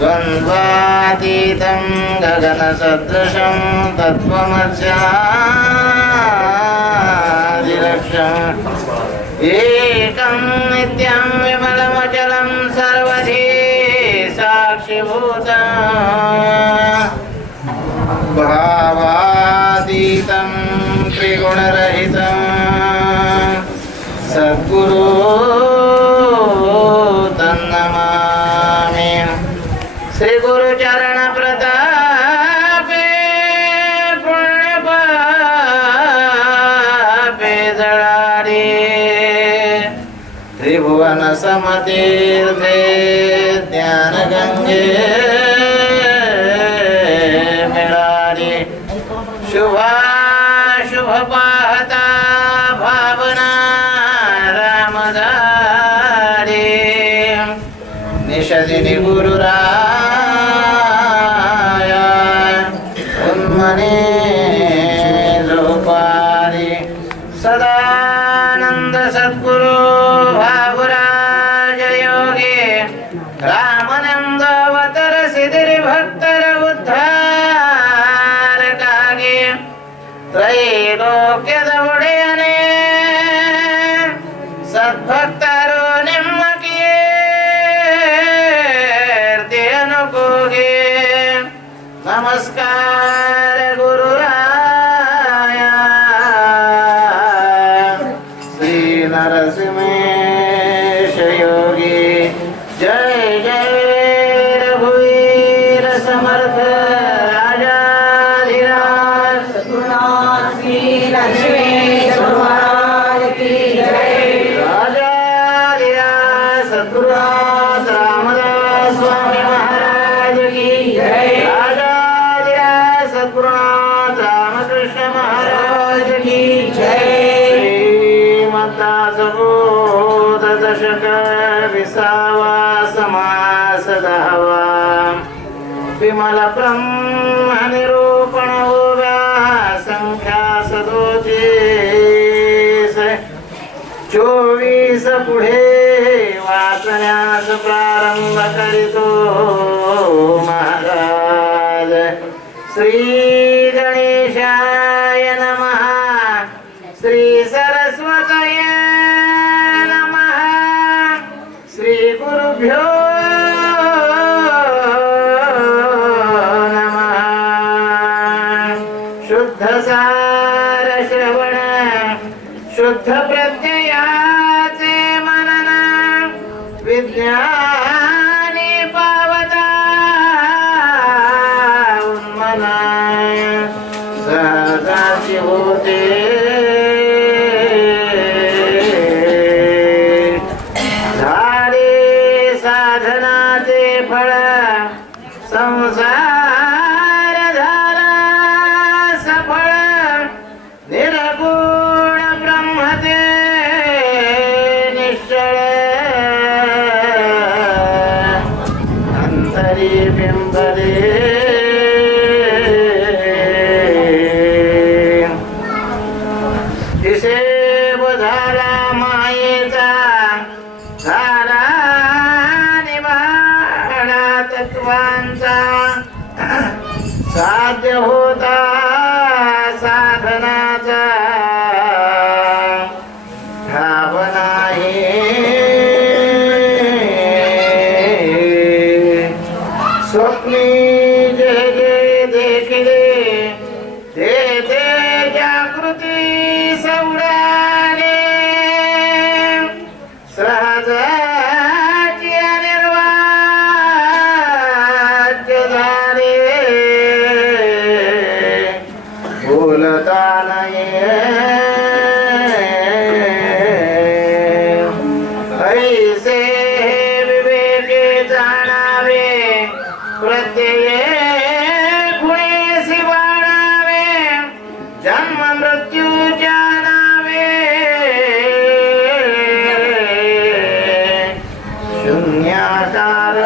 द्वन्द्वातीतं गगनसदृशं तत्त्वमस्यादिलक्ष्यम् एकं नित्यं विमलमचलं सर्वधी साक्षिभूतं भावातीतं त्रिगुणरहितं सद्गुरु तन्नमामि। श्री गुरुचरण प्रतापे पुण्यपापे जळारी त्रिभुवन समतीर्थे ज्ञानगंगे मिळाली शुभाशुभ पाहता भावना रामधारी निषदिनी गुरुराया उन्मने लोपारी सदानंद सद्गुरु भावराज योगी रामानंद अवतर सिद्धिर भक्तर उद्धार कागे त्रैलोक्यದ ಒಡೆಯನೇ ಸದ್ಭಕ್ತರು ನಿಮ್ಮ ಕೀರ್ತಿಯನ್ನು ಕೂಗಿ ನಮಸ್ಕಾರ ಗುರುರಾಯ ಶ್ರೀ ನರಸಿಂಹೇಶ ಯೋಗಿ ಜಯ ಜಯ ರಘುವೀರ ಸಮರ್ಥ राजाधिराज सद्गुरुनाथ श्री लक्ष्मेश्वर महाराज की जय। राजाधिराज सद्गुरुनाथ रामदास स्वामी महाराज की जय। राजाधिराज सद्गुरुनाथ रामकृष्ण महाराज की जय। श्रीमद्दासबोध दशक विसावा समास दहावा विमल ब्रह्म निरूपण होव्या संख्या 37 24 पुढे वाचण्यास प्रारंभ करीतो महाराज। श्री गणेशाय नमः श्री सरस्वतये नमः श्री गुरुभ्यो सार श्रवण शुद्ध प्रत्ययाचे मनन विज्ञानी पावता उन्मना सहजाची होते झाले साधनाचे फळ संसार साध्य होता साधनाचा ठाव नाही स्वप्नी जे जे देखले ते ते जागृती सौडाले सहजाची अनिर्वाच्य झाले बोलता नये ऐसे विवेके जाणावे प्रत्यय गुणेसी वाढावे जन्म मृत्यूच्या नावे शून्याकार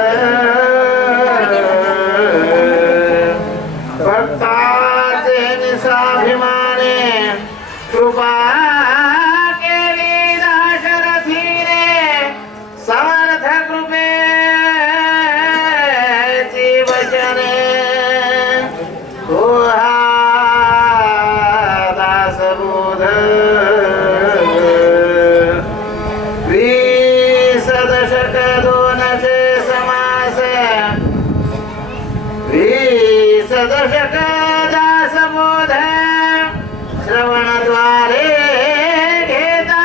भक्ताचे निसाभिमाने कृपा केली दाशरथीने समर्थ कृपेचे दशक दासबोध श्रवणद्वारे घेता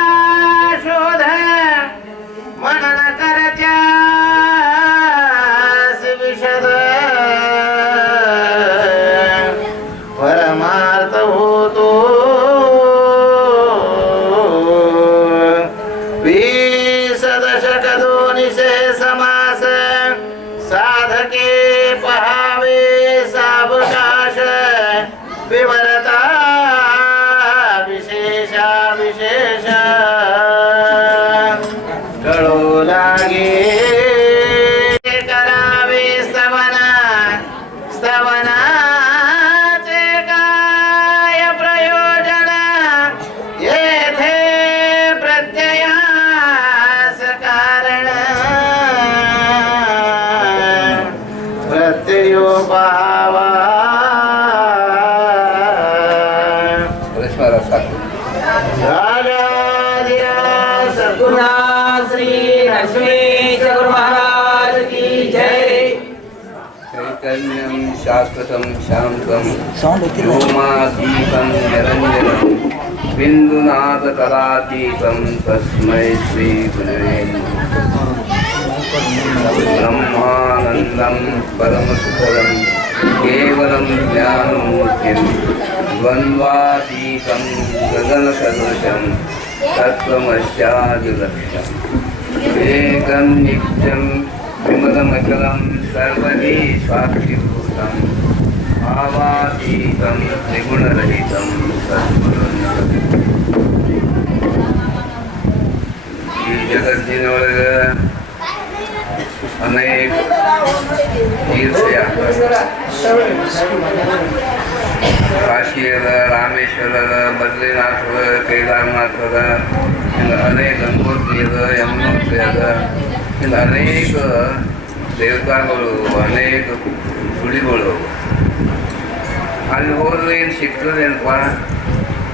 शोध मनन करत्यास विशद परमार्थ होतो 20 दशक दोन्हीसे समास साधके पहावे सावकाश विवरता विशेषा विशेष कळो लागे करावे स्तवन स्तवनाचे काय प्रयोजन येथे प्रत्ययास कारण प्रत्ययो पावा राजाधिराज सद्गुरु श्री हर्षेश गुरु महाराज की जय। चैतन्यं शाश्वतं शान्तं व्योमातीतं निरञ्जनं बिन्दुनाथकलातीतं तस्मै श्रीगुरवे ब्रह्मानन्दं परमसुखदं केवलं ज्ञानमूर्तिं द्वन्द्वातीतं गगनसदृशं तत्त्वमस्यादिलक्ष्यम् एकं नित्यं विमलमचलं सर्वदी साक्षिभूतं भावातीतं त्रिगुणरहितं सद्गुरुं ಈ ಜಗತ್ತಿನೊಳಗೆ ಅನೇಕ ತೀರ್ಥಯಾತ್ರೆ ಕಾಶಿ ಅದ ರಾಮೇಶ್ವರ ಅದ ಬದ್ರಿನಾಥ್ ಅದ ಕೇದಾರನಾಥ್ ಅದ ಇನ್ನು ಅನೇಕ ಗಂಗೋತ್ರಿ ಅದ ಯಮುನೋತ್ರಿ ಅದ ಇನ್ನು ಅನೇಕ ದೇವತಾಗಳು ಅನೇಕ ಗುಡಿಗಳು ಅಲ್ಲಿ ಹೋದ್ರೆ ಏನು ಸಿಗ್ತದೇನಪ್ಪ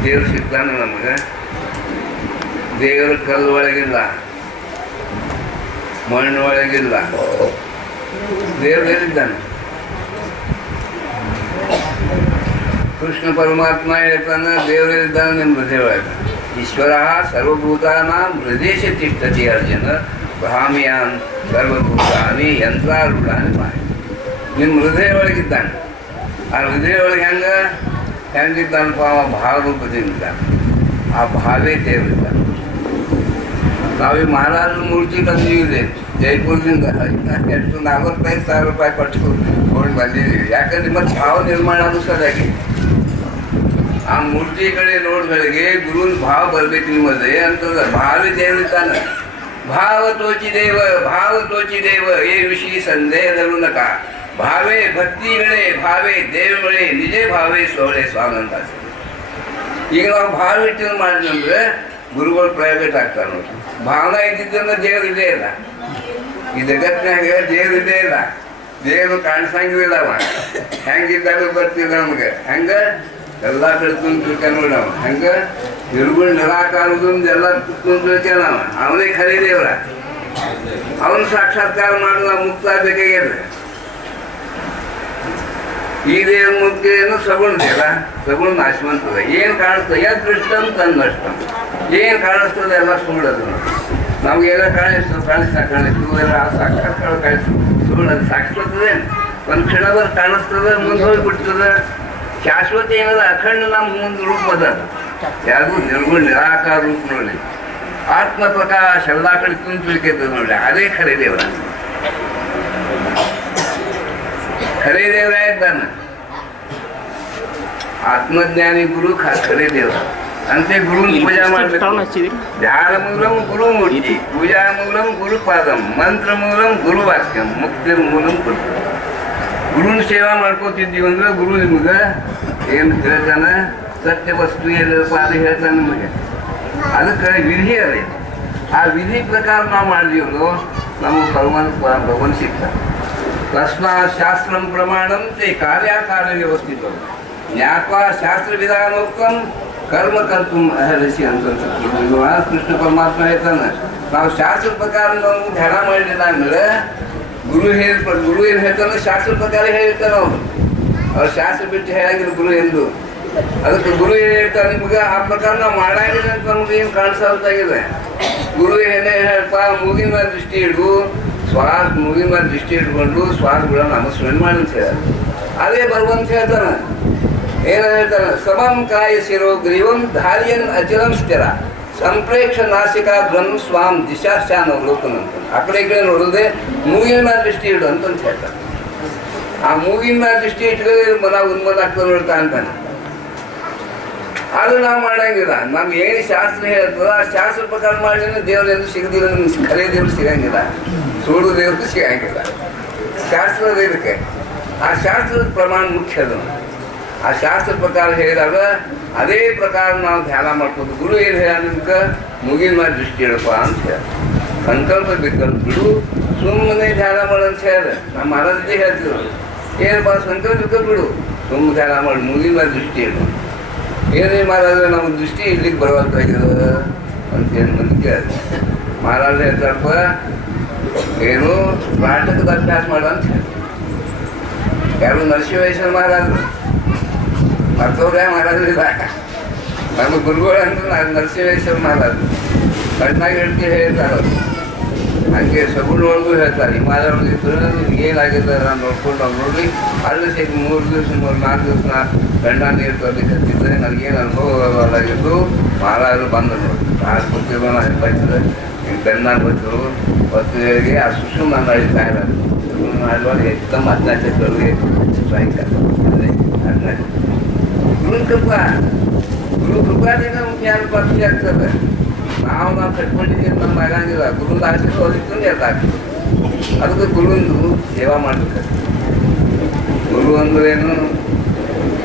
ದೇವ್ರು ಸಿಗ್ತಾನೆ ನಮಗೆ ದೇವ್ರ ಕಲ್ಲು ಒಳಗಿಲ್ಲ ಮಣ್ಣು ಒಳಗಿಲ್ಲ ದೇವ್ರು ಎಲ್ಲಿದ್ದಾನೆ ಕೃಷ್ಣ ಪರಮಾತ್ಮ ಹೇಳ್ತಾನೆ ದೇವರಿದ್ದಾನೆ ನಿಮ್ಮ ಹೃದಯ ಒಳಗೆ ಈಶ್ವರ ಸರ್ವಭೂತಾನಾಂ ಹೃದಯಶ ತಿಷ್ಠತಿ ಅರ್ಜುನ ಭ್ರಾಮಿಯಾನ್ ಸರ್ವಭೂತಾನಿ ಯಂತ್ರಾರೂಢಾನಿ ಮಾಯ ನಿಮ್ಮ ಹೃದಯ ಒಳಗಿದ್ದಾನೆ ಆ ಹೃದಯ ಒಳಗೆ ಹೆಂಗಿದ್ದಾನಪ್ಪ ಅವ ಭಾವರೂಪದಿಂದ ಆ ಭಾವೇ ದೇವರಿದ್ದಾನೆ ನಾವು ಈ ಮಹಾರಾಜರ ಮೂರ್ತಿ ತಂದಿದೆ ಜೈಪುರದಿಂದ ಎಷ್ಟು 45,000 ರೂಪಾಯಿ ಕೊಟ್ಟು ಕೊಂಡು ಬಂದಿದ್ದೀವಿ ಯಾಕಂದ್ರೆ ಮತ್ತೆ ಭಾವ ನಿರ್ಮಾಣ ಅನಿಸೋದಾಗಿ ಆ ಮೂರ್ತಿಗಳೇ ನೋಡ್ಗಳಿಗೆ ಗುರುವಿನ ಭಾವ ಬರ್ಬೇಕು ನಿಮ್ಮದೇ ಅಂತದ ಭಾವೇ ದೇವರಿದ್ದಾನೆ ಭಾವ ತೋಚಿ ದೇವ ಏ ವಿಷಯ ಸಂದೇಹದಲ್ಲೂ ನಕ ಭಾವೇ ಭಕ್ತಿಗಳೇ ಭಾವೇ ದೇವಗಳೇ ನಿಜೇ ಭಾವೇ ಸೋಳೆ ಸ್ವಾನಂದ ಈಗ ನಾವು ಭಾವ ಇಟ್ಟಿನ ಮಾಡಿದ್ರೆ ಗುರುಗಳು ಪ್ರೈವೇಟ್ ಆಗ್ತಾರೆ ನೋಡಿ ಭಾವನಾ ಇದ್ದಿದ್ದರಿಂದ ದೇವ್ರು ಇದೇ ಇಲ್ಲ ಈ ಜಗತ್ತಿನಾಗ ದೇವ್ರು ಇದೇ ಇಲ್ಲ ದೇವ್ರು ಕಾಣಿಸಂಗಿಲ್ಲ ಅವ ಹೆಂಗಿದ್ದಾಗ ಬರ್ತಿಲ್ಲ ನಮ್ಗೆ ಹಂಗೆ ಎಲ್ಲ ಕಡೆ ತುಂಬಿರ್ಕ ನೋಡಿ ನಾವು ಹಂಗೆ ತಿರುಗುಳು ನಿರಾಕಾರದಿಂದ ಎಲ್ಲ ತುಂಬಿರ್ಕ ನಾವು ಅವನೇ ಖರೀ ದೇವ್ರ ಅವನು ಸಾಕ್ಷಾತ್ಕಾರ ಮಾಡಿ ನಾವು ಮುಕ್ತ ಬೇಕಾಗ್ಯದ ಈ ದೇವ್ರ ಮುಕ್ತಿಯನ್ನು ಸಗುಣದಿಲ್ಲ ಸಗುಣ ನಾಶವಂತದ ಏನು ಕಾಣಿಸ್ತದೆ ಯಾಕೆ ದೃಷ್ಟಂ ತನ್ನಷ್ಟಂ ಏನು ಕಾಣಿಸ್ತದೆ ಎಲ್ಲ ಸುಳ್ಳದು ನಮಗೆಲ್ಲ ಕಾಣಿಸ್ತು ಎಲ್ಲ ಸಾಕ್ಷಾತ್ಕಾರ ಕಾಣಿಸ್ತು ಸುಳ್ಳದು ಸಾಕ್ಷಾತ್ದೆ ಒಂದು ಕ್ಷಣದಲ್ಲಿ ಕಾಣಿಸ್ತದೆ ಮುಂದೆ ಹೋಗಿಬಿಡ್ತದೆ ಶಾಶ್ವತ ಏನದ ಅಖಂಡ ನಮ್ಮ ಮುಂದೆ ರೂಪ ಅದ ಯಾರಿಗೂ ನಿರ್ಗುಣ ನಿರಾಕಾರ ರೂಪ ನೋಡಿ ಆತ್ಮ ಪ್ರಕಾಶ ಎಲ್ಲ ಕಡೆ ತುಂಬಿರ್ತದೆ ನೋಡಿ ಅದೇ ಖರೇ ದೇವರ ಖರೇ ದೇವರ ಇದ್ದಾನೆ ಆತ್ಮಜ್ಞಾನಿ ಗುರು ಖರೇ ದೇವರ ಅಂತೆ ಗುರುನ ಪೂಜಾ ಮಾಡಬೇಕು ಧ್ಯಾನ ಮೂಲಂ ಗುರು ಮೂರ್ತಿ ಪೂಜಾ ಮೂಲಂ ಗುರುಪಾದಂ ಮಂತ್ರ ಮೂಲಂ ಗುರುವಾಕ್ಯಂ ಮುಕ್ತಿರ್ ಮೂಲಂ ಗುರುನ ಸೇವಾ ಮಾಡ್ಕೋತಿದ್ದೀವಿ ಅಂದ್ರೆ ಗುರು ನಿಮಗೆ ಏನು ಹೇಳ್ತಾನೆ ಸತ್ಯ ವಸ್ತು ಏನಪ್ಪ ಅದು ಹೇಳ್ತಾನೆ ನಮಗೆ ಅದಕ್ಕೆ ವಿಧಿ ಅದೇ ಆ ವಿಧಿ ಪ್ರಕಾರ ನಾವು ಮಾಡಿದೀವೋ ನಮಗೆ ಭಗವನ್ ಸಿಗ್ತಾನೆ ತಸ್ಮಾತ್ ಶಾಸ್ತ್ರಂ ಪ್ರಮಾಣಂ ತೇ ಕಾರ್ಯಕಾರ್ಯ ವ್ಯವಸ್ಥಿತ ಜ್ಞಾತ್ವಾ ಶಾಸ್ತ್ರ ವಿಧಾನೋಕ್ತಂ ಕರ್ಮ ಕರ್ತು ಅಹರ್ಷಿ ಅಂತ ಕೃಷ್ಣ ಪರಮಾತ್ಮ ಹೇಳ್ತಾನೆ ನಾವು ಶಾಸ್ತ್ರ ಪ್ರಕಾರ ನಾವು ಧ್ಯಾನ ಮಾಡಲಿಲ್ಲ ಅಂದ್ರೆ ಗುರು ಏನು ಹೇಳ್ತಾನೆ ಶಾಸ್ತ್ರ ಪ್ರಕಾರ ಹೇಳಿರ್ತಾನೆ ಅವನು ಅವ್ರು ಶಾಸ್ತ್ರ ಬಿಟ್ಟು ಹೇಳಂಗಿಲ್ಲ ಗುರು ಎಂದು. ಅದಕ್ಕೆ ಗುರು ಏನು ಹೇಳ್ತಾರೆ ನಿಮ್ಗೆ ಆ ಪ್ರಕಾರ ನಾವು ಮಾಡಾಗಿದೆ ಅಂತ ನಮ್ಗೆ ಏನು ಕಾಣಿಸ್ತಾಗಿದೆ. ಗುರು ಏನೇ ಹೇಳಪ್ಪ, ಮೂಗಿನ ಮೇಲೆ ದೃಷ್ಟಿ ಇಡು, ಶ್ವಾಸ ಮೂಗಿನ ಮೇಲೆ ದೃಷ್ಟಿ ಇಟ್ಕೊಂಡು ಶ್ವಾಸಗಳನ್ನ ನಮಸ್ಕಾರ ಮಾಡಿ ಅಂತ ಹೇಳ. ಅದೇ ಬರುವಂತ ಹೇಳ್ತಾನೆ. ಏನ ಹೇಳ್ತಾನೆ, ಸಮಂ ಕಾಯಸಿರೋ ಗ್ರೀವಂ ಧಾರ್ಯನ್ ಅಚಲಂ ಸ್ಥಿರ ಸಂಪ್ರೇಕ್ಷ ನಾಸಿಕಾ ಧ್ವನ್ ಸ್ವಾಂ ದಿಶಾಶ್ಚಾನ್ ಅವಲೋಕನ ಅಂತ. ಆ ಕಡೆ ಈ ಕಡೆ ನೋಡೋದೆ ಮೂಗಿನ ಮೇಲೆ ದೃಷ್ಟಿ ಇಡು ಅಂತಂತ ಹೇಳ್ತಾನೆ. ಆ ಮೂಗಿನ ಮೇಲೆ ದೃಷ್ಟಿ ಇಟ್ಕೊಳ್ಳಿ ಮನ ಉನ್ಮನ ಆಗ್ತದೆ ನೋಡ್ತಾ ಅಂತಾನೆ. ಅದು ನಾವು ಮಾಡಂಗಿಲ್ಲ. ನಮ್ಗೆ ಏನು ಶಾಸ್ತ್ರ ಹೇಳ್ತದ ಆ ಶಾಸ್ತ್ರ ಪ್ರಕಾರ ಮಾಡಿದ್ರೆ ದೇವರೆಂದು ಸಿಗದಿಲ್ಲ, ನಿಮ್ಗೆ ಕರೆ ದೇವ್ರು ಸಿಗಂಗಿಲ್ಲ, ಸುಳ್ಳು ದೇವ್ರಿಗೆ ಸಿಗಂಗಿಲ್ಲ. ಶಾಸ್ತ್ರದ ಇದಕ್ಕೆ ಆ ಶಾಸ್ತ್ರದ ಪ್ರಮಾಣ ಮುಖ್ಯ. ಅದು ಆ ಶಾಸ್ತ್ರ ಪ್ರಕಾರ ಹೇಳಿದಾಗ ಅದೇ ಪ್ರಕಾರ ನಾವು ಧ್ಯಾನ ಮಾಡ್ಬೋದು. ಗುರು ಏನು ಹೇಳ ನಿಮ್ಗೆ ಮುಗಿನ ಮೇಲೆ ದೃಷ್ಟಿ ಇಡಪ್ಪ ಅಂತ ಹೇಳಿ, ಸಂಕಲ್ಪ ವಿಕಲ್ಪ ಬಿಡು, ಸುಮ್ಮನೆ ಧ್ಯಾನ ಮಾಡಂತ ಹೇಳಿ ನಮ್ಮ ಮಹಾರಾಜೇ ಹೇಳ್ತಿದ್ರು. ಏನಪ್ಪ ಸಂಕಲ್ಪ ವಿಕಲ್ಪ ಬಿಡು, ಸುಮ್ಮನೆ ಧ್ಯಾನ ಮಾಡಿ ಮುಗಿನ ಮೇಲೆ ದೃಷ್ಟಿ ಇಡು. ಏನೇ ಮಾಡಿದ್ರೆ ನಮ್ಮ ದೃಷ್ಟಿ ಇಲ್ಲಿಗೆ ಬರುವಂತಾಗಿದೆ ಅಂತೇಳಿ ಮಂದಿ ಕೇಳಿದೆ. ಮಹಾರಾಜ ಹೇಳ್ತಾರಪ್ಪ ಏನು ನಾಟಕದ ಅಭ್ಯಾಸ ಮಾಡು ಅಂತ ಹೇಳಿ. ಯಾರು ನರಸಿಂಹೇಶ್ವರ ಮಹಾರಾಜರು ಮತ್ತವ್ರೆ ಮಹಾರಾಜರಿಲ್ಲ. ನಮ್ಮ ಗುರುಗಳು ಅಂತ ನಾನು ನರಸಿಂಹೇಶ್ವರ ಮಹಾರಾಜರು ಕಣ್ಣಾಗಿ ಹೇಳ್ತಿ ಹೇಳ್ತಾರೆ. ಹಂಗೆ ಸಗುಣೊಳಗೂ ಹೇಳ್ತಾರೆ. ಹಿಮಾಲಯ ಒಳಗಿದ್ರು ಏನಾಗಿದೆ ನಾನು ನೋಡ್ಕೊಂಡು ನಾವು ನೋಡಿ ಅಲ್ಲಿ ಸೇರಿ 3 ದಿವಸ 4 ದಿವಸ ಗಂಡ ನೀರು ತರಲಿಕ್ಕೆ ನನಗೇನು ಅನುಭವವಾಗಿದ್ದು ಮಹಾರಾಜರು ಬಂದರು. ಆಸ್ಪತ್ರೆಗೆ ನಾನು ಹೆಲ್ಪಾಯ್ತದೆ ಹಿಂಗೆ ಬೆನ್ನಾಗಿ ಬಂದರು. ಹೊತ್ತಿಗೆ ಆ ಸುಶ್ರು ನಾನು ಅಳಿತಾ ಇರೋದು ಮಾಡುವಾಗ ಹೆಚ್ಚು 15 ಚಕ್ರಗಳಿಗೆ ಸಾಯಂಕಾಲ 15 ಗುರು ಕೃಪಾ. ಗುರು ಕೃಪಾದಿಂದ ಜ್ಞಾನ ಪ್ರಾಪ್ತಿ ಆಗ್ತದೆ. ನಾವು ಕಟ್ಕೊಂಡಿದ್ದೀವಿ ನಮ್ಗೆ ಆಗಂಗಿಲ್ಲ. ಗುರುಂದು ಆಶೀರ್ವಾದ ಇತ್ತು ಎಲ್ಲ ಆಗ್ತದೆ. ಅದಕ್ಕೆ ಗುರುಂದು ಸೇವಾ ಮಾಡ್ಬೇಕು. ಗುರು ಅಂದ್ರೇನು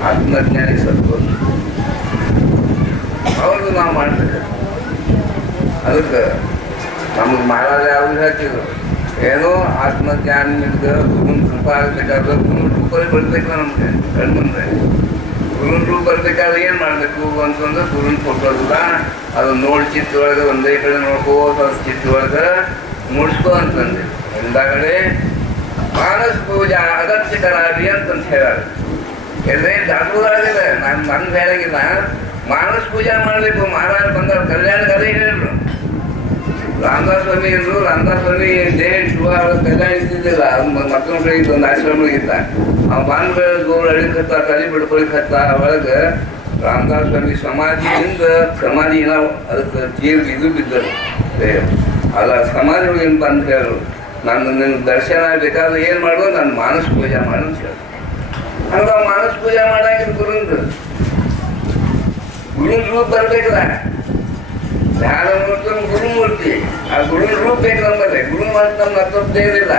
ಆತ್ಮಜ್ಞಾನಿ ಸದ್ಗುರು, ಅವ್ರದ್ದು ನಾವು ಮಾಡ್ಬೇಕು. ಅದಕ್ಕೆ ನಮಗೆ ಮಹಾರಾಜ ಅವ್ರು ಹೇಳ್ತಿದ್ರು ಏನೋ ಆತ್ಮಜ್ಞಾನ ನಿಮ್ಗೆ ಗುರುನ ಕೃಪಾ ಆಗಬೇಕಾದ್ರೆ ಗುರುನ ರೂಪಲ್ಲಿ ಬರ್ಬೇಕು. ನಮ್ಗೆ ಕಣ್ಮಂದ್ರೆ ಗುರುನ ರೂಪ ಬರ್ಬೇಕಾದ್ರೆ ಏನು ಮಾಡಬೇಕು ಅಂತಂದ್ರೆ ಗುರುನ ಕೊಟ್ಟೋದಿಲ್ಲ, ಅದು ನೋಡಿ ಚಿತ್ತೊಳಗೆ ಒಂದೇ ಕಡೆ ನೋಡ್ಕೋತ ಚಿತ್ತೊಳಗೆ ಮುಡ್ಸ್ಕೋ ಅಂತಂದೆ. ಹಿಂದಾಗಡೆ ಮಾನಸ ಪೂಜಾ ಅಗತ್ಯ ಕರಾರಿ ಅಂತಂತ ಹೇಳಾರೆ. ಎಲ್ಲೇ ದಾಸೋದಾಗಿದೆ. ನನ್ನ ಹೇಳಂಗಿಲ್ಲ, ಮಾನಸ ಪೂಜಾ ಮಾಡಬೇಕು. ಮಹಾರಾಜ ಬಂದವ್ರು ಕಲ್ಯಾಣಕ್ಕೆ ಅದೇ ಹೇಳಿದ್ರು. ರಾಮದಾಸ್ ಸ್ವಾಮಿ ಅಂದರು. ರಾಮದಾಸ್ ಸ್ವಾಮಿ ದೇಹ ಶುಭ ಕಲ್ಯಾಣ ಇದ್ದಿದ್ದಿಲ್ಲ. ಮತ್ತೊಂದು ಕಡೆ ಒಂದು ಆಶ್ರಮ ಇದ್ದ. ಅವ ಬಾಂಧವ ಗೋಳು ಅಳಿಕತ್ತ ತಲೆ ಬಿಡ್ಕೊಳಿಕತ್ತ. ಒಳಗೆ ರಾಮದಾಸ್ ಸ್ವಾಮಿ ಸಮಾಧಿಯಿಂದ ಸಮಾಧಿ ನಾವು ಅದಕ್ಕೆ ತೀರ್ ಇದು ಬಿದ್ದರು. ಅಲ್ಲ ಸಮಾಧಿ ಏನು ಬಂದು ಹೇಳು, ನಾನು ನಿನ್ನ ದರ್ಶನ ಬೇಕಾದ್ರೆ ಏನು ಮಾಡು, ನಾನು ಮಾನಸ ಪೂಜೆ ಮಾಡು ಅಂತ ಹೇಳಿ. ಹಂಗೆ ಮಾನಸ ಪೂಜೆ ಮಾಡಂಗಿಲ್ಲ. ಗುರುಂದು ರೂಪ ಬರ್ಬೇಕಲ್ಲ. ಧ್ಯಾನ ಮೂರ್ತಿ ಗುರುಮೂರ್ತಿ. ಆ ಗುರುನ ರೂಪ ಬೇಕು ನಮ್ಮಲ್ಲಿ. ಗುರು ಮಾತು ನಮ್ಗೆ ಮತ್ತೊಂದು ದೇವರಿಲ್ಲ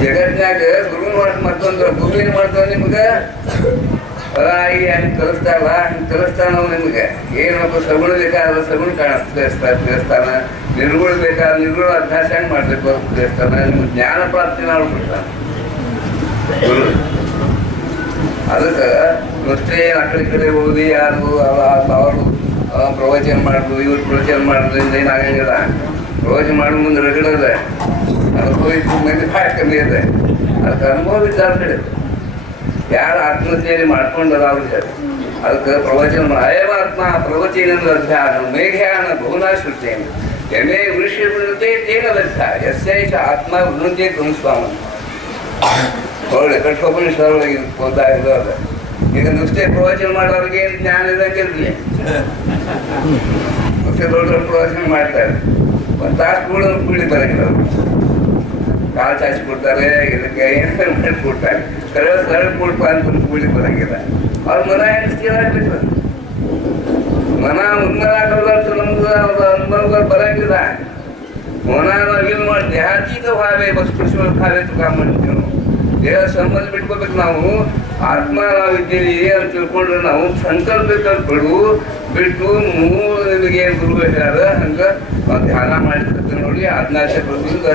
ಜಗತ್ನಾಗ. ಗುರುನ ಮಾತು ಮತ್ತೊಂದು. ಗುರು ಏನು ಮಾಡ್ತಾವ ನಿಮ್ಗೆ ಹೊರಾಗಿ ಹಂಗೆ ಕಲಿಸ್ತಾರಲ್ಲ, ಹಂಗೆ ಕಲಿಸ್ತಾನ ನಾವು ನಿಮಗೆ. ಏನಪ್ಪ ಸಗುಣ ಬೇಕಾದ್ರೆ ಸಗುಣ ತಿಳಿಸ್ತಾನ, ನಿರ್ಗುಣ ಬೇಕಾದ್ರೆ ನಿರ್ಗುಣ ಅಭ್ಯಾಸ ಹೆಂಗೆ ಮಾಡಬೇಕು ತಿಳಿಸ್ತಾನೆ. ನಿಮ್ಗೆ ಜ್ಞಾನ ಪ್ರಾಪ್ತಿ ಮಾಡ್ಬಿಡ್ತಾನೆ ಗುರು. ಅದಕ್ಕೆ ಮತ್ತೆ ಆ ಕಡೆ ಓದಿ ಯಾರು ಅವರು ಪ್ರವಚನ ಮಾಡೋದು, ಇವ್ರು ಪ್ರವಚನ ಮಾಡೋದ್ರಿಂದ ಏನಾಗಂಗಿಲ್ಲ. ಪ್ರವಚನ ಮಾಡೋ ಮುಂದೆ ರಗಡದೆ ಅನುಭವಿಸಿದ ಮಂದಿ ಭಾಳ ಕಮ್ಮಿ ಇದೆ. ಅದಕ್ಕೆ ಅನುಭವ ಇದ್ದಾರ ಕಡೆ ಯಾರು ಆತ್ಮಹತ್ಯೆ ಮಾಡ್ಕೊಂಡಲ್ಲ ಅವ್ರಿಗೆ. ಅದಕ್ಕೆ ಪ್ರವಚನ ಅಯಮಾತ್ಮ ಪ್ರವಚನ ಅಧ್ಯಾನ ಮೇಘ್ಯಾನ ಬಹುನಾ ಶ್ರುತೇನ ಎಮೆ ವೃಷ್ಯ ವೃಣತೆ ತೇನ ಲಭ್ಯ ಯಸ್ಯೈಷ ಆತ್ಮ ವೃಣತೆ ಕುಂಸ್ವಾಮ. ಒಳ್ಳೆ ಕಟ್ಕೊಬ್ಬರಿ ಸರಳಾಗಿ ಹೋಗ್ತಾ ಇದ್ದವ್ರೆ. ಈಗ ನುಷ್ಟೇ ಪ್ರವಚನ ಮಾಡೋರಿಗೆ ಏನು ಜ್ಞಾನ ಇರೋಂಗಿಲ್ಲ. ಮತ್ತೆ ದೊಡ್ಡ ಪ್ರವಚನ ಮಾಡ್ತಾರೆ. ಒಂದು ತಾಸು ಕೂಡ ಕೂಡಿ ಬರೋಂಗಿಲ್ಲ. ಕಾಲು ಚಾಚಿ ಕೊಡ್ತಾರೆ, ಇದಕ್ಕೆ ಏನು ಮಾಡಿ ಕೊಡ್ತಾರೆ. ಸರಳ ಕೊಡ್ಪ ಅಂತ ಕೂಡಿ ಬರೋಂಗಿಲ್ಲ. ಅವ್ರ ಮನ ಏನು ಸ್ಥಿರ ಆಗ್ಬೇಕು. ಮನ ಉನ್ಮನ ಆಗೋದು ನಮ್ಗೆ ಅವ್ರ ಅನುಭವಗಳು ಬರೋಂಗಿಲ್ಲ. ಮನ ನಾವು ಏನು ಮಾಡಿ ದೇಹಾತೀತ ಭಾವೆ ವಸ್ತುಶ್ವ ಭಾವೆ ತುಕ ಮಾಡ್ತೀವಿ ನಾವು. ದೇಹ ಸಂಬಂಧ ಬಿಟ್ಕೋಬೇಕು. ನಾವು ಆತ್ಮ ನಾವಿದ್ದೀವಿ ಅಂತ ತಿಳ್ಕೊಂಡ್ರೆ ನಾವು ಸಂಕಲ್ಪ ಬಿಟ್ಟು ನಿಮಗೆ ಗುರು ಹೇಳ್ಯಾರ ಹಂಗೆ ನಾವು ಧ್ಯಾನ ಮಾಡಿರ್ತದೆ ನೋಡಿ. 14 ಚಕ್ರದಿಂದ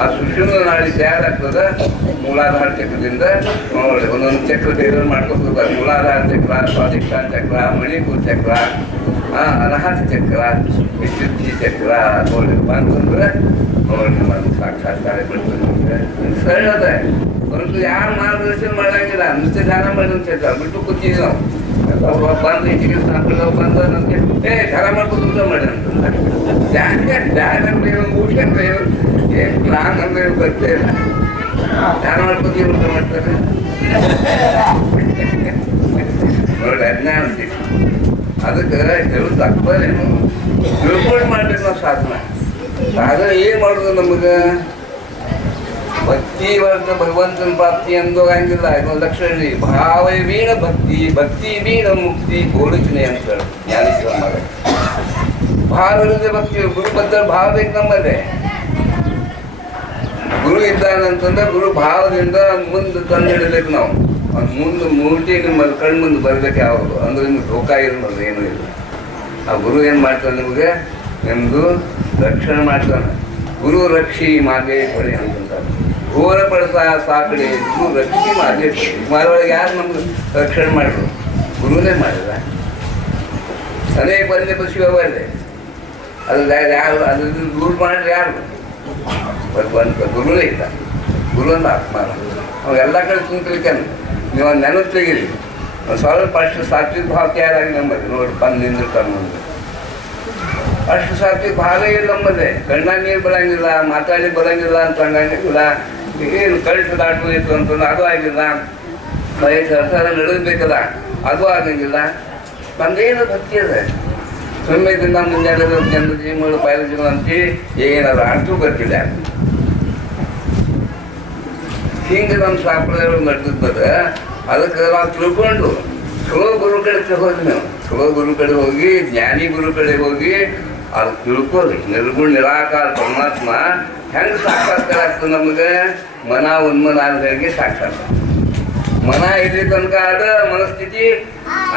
ಆ ಸುಷುಮ್ನ ನಾಡಿ ತಯಾರಾಗ್ತದೆ. ಮೂಲಾಧಾರ ಚಕ್ರದಿಂದ ನೋಡಿ ಒಂದೊಂದು ಚಕ್ರ ದೇವರು ಮಾಡ್ಕೊತಾರೆ. ಮೂಲಾಧಾರ ಚಕ್ರ, ಸ್ವಾಧಿಷ್ಠಾನ ಚಕ್ರ, ಮಣಿಪುರ ಚಕ್ರ, ಅನಾಹತ ಚಕ್ರ, ವಿಶುದ್ಧಿ ಚಕ್ರ ನೋಡಿ ಬಂತಂದ್ರೆ ನೋಡಿ ನಮ್ಮನ್ನು ಸಾಕ್ಷಾತ್ಕಾರ ಬಿಡ್ತದೆ. ಸರಳ ಅದ परंतु ಯಾರು ಮಾರ್ಗದರ್ಶನ ಮಾಡಂಗಿಲ್ಲ ನುಚ್ಚೆ ಧ್ಯಾನ ಮಾಡಿ ಅಂತ ಹೇಳ್ತಾರೆ ಬಿಟ್ಟು ಕೂತಿದ್ವಿ ನಾವು ಬಂದು ಹೆಚ್ಚಿಗೆ ಸಾಂಪ್ರದಾಯ ಬಂದ ನಮಗೆ ಧ್ಯಾನ ಮಾಡ್ಕೊಂಡು ಊಟ ಮಾಡಿ ಅಂತ ಧ್ಯಾನ ಊಟ ಏನು ಪ್ಲಾನ್ ಅಂದ್ರೆ ಗೊತ್ತೇ ಇಲ್ಲ ಧ್ಯಾನ ಮಾಡ್ಕೊಂಡು ಊಟ ಮಾಡ್ತಾರೆ ನೋಡಿ ಅಜ್ಞಾನ ಅದಕ್ಕೆ ಹೇಳೋದು ತಪ್ಪದೇನು ತಿಳ್ಕೊಂಡು ಮಾಡ್ಬೇಕು ನಾವು ಸಾಧನ ಏನು ಮಾಡೋದು ನಮಗೆ ಭಕ್ತಿ ವರ್ಗ ಭಗವಂತನ ಪ್ರಾಪ್ತಿ ಅಂದೋಗಂಗಿಲ್ಲ ಇದೊಂದು ಲಕ್ಷಣ ಭಾವ ವೀಣ ಭಕ್ತಿ ಭಕ್ತಿ ವೀಣ ಮುಕ್ತಿ ಗೋಳುಚನೆ ಅಂತ ಜ್ಞಾನೇಶ್ವರ ಮಗ ಭಾವವಿಲ್ಲದೆ ಭಕ್ತಿ ಗುರು ಬದ್ಧ ಭಾವ ಬೇಕು ನಮ್ಮಲ್ಲೇ ಗುರು ಇದ್ದಾನಂತಂದ್ರೆ ಗುರು ಭಾವದಿಂದ ಮುಂದೆ ತಂದಿಡಬೇಕು ನಾವು ಮುಂದೆ ಮೂರ್ತಿ ನಿಮ್ಮಲ್ಲಿ ಕಣ್ಣು ಮುಂದೆ ಬರಬೇಕು ಯಾವುದು ಅಂದ್ರೆ ನಿಮ್ಗೆ ಧೋಕ ಇರೋದು ಏನೂ ಇಲ್ಲ ಆ ಗುರು ಏನು ಮಾಡ್ತಾನೆ ನಿಮಗೆ ನಿಮ್ಮದು ರಕ್ಷಣೆ ಮಾಡ್ತಾನೆ ಗುರು ರಕ್ಷಿ ಮಾಗೆ ಪಡೆ ಅಂತಂತಾರೆ ಘೋರ ಪಡ್ತಾ ಸಾಕಡೆ ಗುರು ರಕ್ಷಿ ಮಾಗೆ ಪಡೆ ಮಾರೊಳಗೆ ಯಾರು ನಮ್ಗೆ ರಕ್ಷಣೆ ಮಾಡಿದ್ರು ಗುರುನೇ ಮಾಡಿದ ಅನೇಕ ಬಂದೆ ಶಿವವೇ ಅದು ಯಾರು ಅದು ಗುರು ಮಾಡಿದ್ರೆ ಯಾರು ಭಗವಂತ ಗುರುನೇ ಇಲ್ಲ ಗುರು ಅಂತ ಆತ್ಮ ಅವಾಗ ಎಲ್ಲ ಕಡೆ ಕುಂತಿರ್ತಾನೆ ನೀವು ಒಂದು ನೆನಪು ತೆಗೀರಿ ಒಂದು ಸ್ವಲ್ಪ ಅಷ್ಟು ಸಾತ್ವಿಕ ಭಾವ ತಯಾರಾಗಿ ನಂಬಲ್ಲಿ ನೋಡಿ ಬಂದು ನಿಂದಿರ್ತಾನೆ ಮುಂದೆ ಅಷ್ಟು ಸಾತ್ವಿಕ ಭಾವೇ ಇಲ್ಲ ನಮ್ಮದೇ ಕಣ್ಣಾಗ ನೀರು ಬರೋಂಗಿಲ್ಲ ಮಾತಾಡಿ ಬರೋಂಗಿಲ್ಲ ಅಂತ ಹಂಗಿಲ್ಲ ಏನು ಕಳ್ಸು ದಾಟೋದಿತ್ತು ಅಂತಂದು ಅದು ಆಗಿಲ್ಲ ವಯಸ್ಸು ಅರ್ಥ ನಡೆಸಬೇಕಲ್ಲ ಅದು ಆಗಂಗಿಲ್ಲ ನಮ್ದೇನು ಭಕ್ತಿ ಅದ ಸುಮ್ಮದಿಂದ ಮುಂಜಾನೆ ಜನರ ಜೀವಗಳು ಬಯಲು ಜೀವನ ಅಂತೇಳಿ ಏನಾದ್ರು ಅರ್ಥೂ ಗೊತ್ತಿಲ್ಲ ಹಿಂಗೆ ನಮ್ಮ ಸಂಪ್ರದಾಯಗಳು ನಡೆದಿದ್ದದ ಅದಕ್ಕೆ ನಾವು ತಿಳ್ಕೊಂಡು ಚಲೋ ಗುರು ಕಡೆ ಹೋಗಿ ನಾವು ಚಲೋ ಗುರು ಕಡೆ ಹೋಗಿ ಜ್ಞಾನಿ ಗುರು ಕಡೆ ಹೋಗಿ ಅದು ತಿಳ್ಕೋರಿ ನಿರ್ಗುಣ ನಿರಾಕಾರ ಪರಮಾತ್ಮ ಹೆಂಗೆ ಸಾಕ್ಷಾತ್ಕಾರ ಆಗ್ತದೆ ನಮಗೆ ಮನ ಉನ್ಮನ ಆದಗಳಿಗೆ ಸಾಕ್ಷಾತ್ಕಾರ ಮನ ಇಲ್ಲಿ ತನಕ ಆದ ಮನಸ್ಥಿತಿ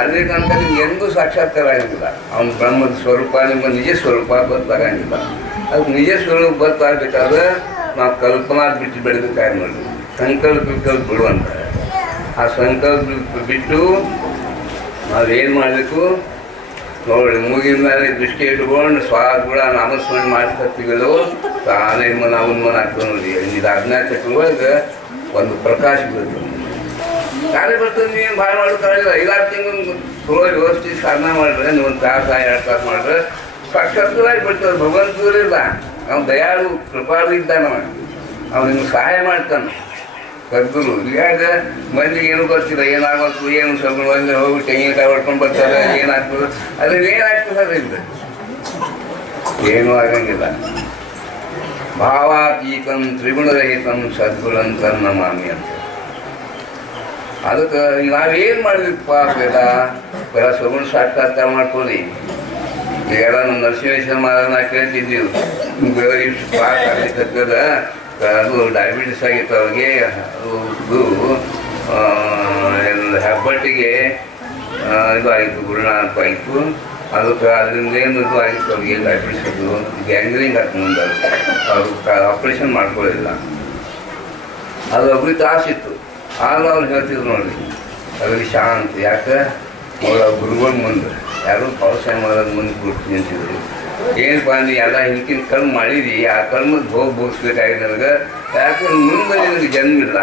ಅಲ್ಲಿ ತನಕ ನಿಮ್ಗೆ ಎಂದೂ ಸಾಕ್ಷಾತ್ಕಾರ ಆಗಿಲ್ಲ ಅವ್ನ ಬ್ರಹ್ಮದ ಸ್ವರೂಪ ನಿಮ್ಮ ನಿಜ ಸ್ವರೂಪ ಗೊತ್ತಾಗಂಗಿಲ್ಲ ಅದಕ್ಕೆ ನಿಜ ಸ್ವರೂಪ ಗೊತ್ತಾಗಬೇಕಾದ್ರೆ ನಾವು ಕಲ್ಪನಾ ಬಿಟ್ಟು ಬೆಳೆಬೇಕಾಗಿ ನೋಡಿ ಸಂಕಲ್ಪ ವಿಕಲ್ಪ ಬಿಡುವಂತ ಆ ಸಂಕಲ್ಪ ಬಿಟ್ಟು ನಾವೇನು ಮಾಡಬೇಕು ನೋಡಿ ಮೂಗಿನ ಮೇಲೆ ದೃಷ್ಟಿ ಇಟ್ಕೊಂಡು ಕೂಡ ನಾಮಸ್ಮರಣೆ ಮಾಡ್ಕೊತೀವಲ್ಲೋ ತಾನೇ ಮನ ಉನ್ಮನ ಆಗ್ತದೆ ನೋಡಿ ಇದು ಅಜ್ಞಾನ ಚಕ್ರೊಳಗೆ ಒಂದು ಪ್ರಕಾಶ ಬರ್ತದೆ ತಾನೇ ಬರ್ತದೆ ನೀವು ಭಾಳ ಮಾಡೋಕ್ಕಾಗಿಲ್ಲ 5-6 ತಿಂಗಳು ಚಲೋ ವ್ಯವಸ್ಥೆ ಸಾಧನ ಮಾಡಿದ್ರೆ ನೀವು ಒಂದು ತಾಸು 2 ತಾಸು ಮಾಡಿದ್ರೆ ಸಾಕ್ಷಾತ್ಕಾರಾಗಿ ಬಿಡ್ತದೆ ಭಗವಂತರಿಲ್ಲ ನಾವು ದಯಾಳು ಕೃಪಾಳು ಇದ್ದಾನವ ಅವ್ನು ನಿಮ್ಗೆ ಸಹಾಯ ಮಾಡ್ತಾನೆ ಕದ್ದರು ಈಗ ಮಂದಿಗೆ ಏನು ಗೊತ್ತಿಲ್ಲ ಏನಾಗಬೇಕು ಏನು ಸ್ವಲ್ಪ ಮಂದಿ ಹೋಗಿ ತೆಂಗಿನಕಾಯಿ ಹೊಡ್ಕೊಂಡು ಬರ್ತಾರೆ ಏನಾಗ್ತದೆ ಅದ್ರಲ್ಲಿ ಏನಾಗ್ತದೆ ಅದರಿಂದ ಏನೂ ಆಗಂಗಿಲ್ಲ ಭಾವಾತೀತಂ ತ್ರಿಗುಣರಹಿತಂ ಸದ್ಗುಣಂತಂ ನಮಾಮಿ ಅಂತ ಅದಕ್ಕೆ ನಾವೇನು ಮಾಡಿದ್ರಪ್ಪ ಬೇಡ ಸಗುಣ ಸಾಕ್ಷಾತ್ಕಾರ ಮಾಡ್ಕೊಳ್ಳಿ ಈಗೆಲ್ಲ ನಮ್ಮ ನರಸಿಂಹೇಶ್ವರ ಮಹಾರಾಜನ ಕೇಳ್ತಿದ್ದೀವಿ ಬೇರೆ ಇಷ್ಟು ಪಾಸ್ ಆಗಲಿಕ್ಕದ ಅದು ಡಯಾಬಿಟಿಸ್ ಆಗಿತ್ತು ಅವ್ರಿಗೆ ಅದು ಹೆಬ್ಬಟ್ಟಿಗೆ ಇದು ಆಯಿತು ಗುರುನಾಥ ಆಯಿತು ಅದಕ್ಕೆ ಅದರಿಂದ ಏನು ಇದು ಆಗಿತ್ತು ಅವ್ರಿಗೆ ಡಯಾಬಿಟಿಸ್ ಅದು ಗ್ಯಾಂಗ್ರಿಂಗ್ ಆಗ್ತದೆ ಮುಂದೆ ಅವ್ರು ಆಪ್ರೇಷನ್ ಮಾಡ್ಕೊಳ್ಳಿಲ್ಲ ಅದು ಒಬ್ರಿಗೆ ತ್ರಾಸಿತ್ತು ಆಗ ಅವ್ರು ಹೇಳ್ತಿದ್ರು ನೋಡಿ ಅವ್ರಿಗೆ ಶಾಂತಿ ಯಾಕೆ ಅವ್ರ ಗುರುಗಳ ಮುಂದೆ ಯಾರು ಪಾವಸಾಯ ಮಾಡೋದು ಮುಂದೆ ಕೊಟ್ಟು ನಿಂತಿದ್ರು ಏನಪ್ಪ ನೀವು ಎಲ್ಲ ಹಿಂದಿನ ಕರ್ಮ ಮಾಡಿರಿ ಆ ಕರ್ಮದ ಭೋಗಿಸ್ಬೇಕಾಗಿದೆ ನನಗೆ ಯಾಕಂದ್ರೆ ಮುಂದೆ ನಿನಗೆ ಜನ್ಮ ಇಲ್ಲ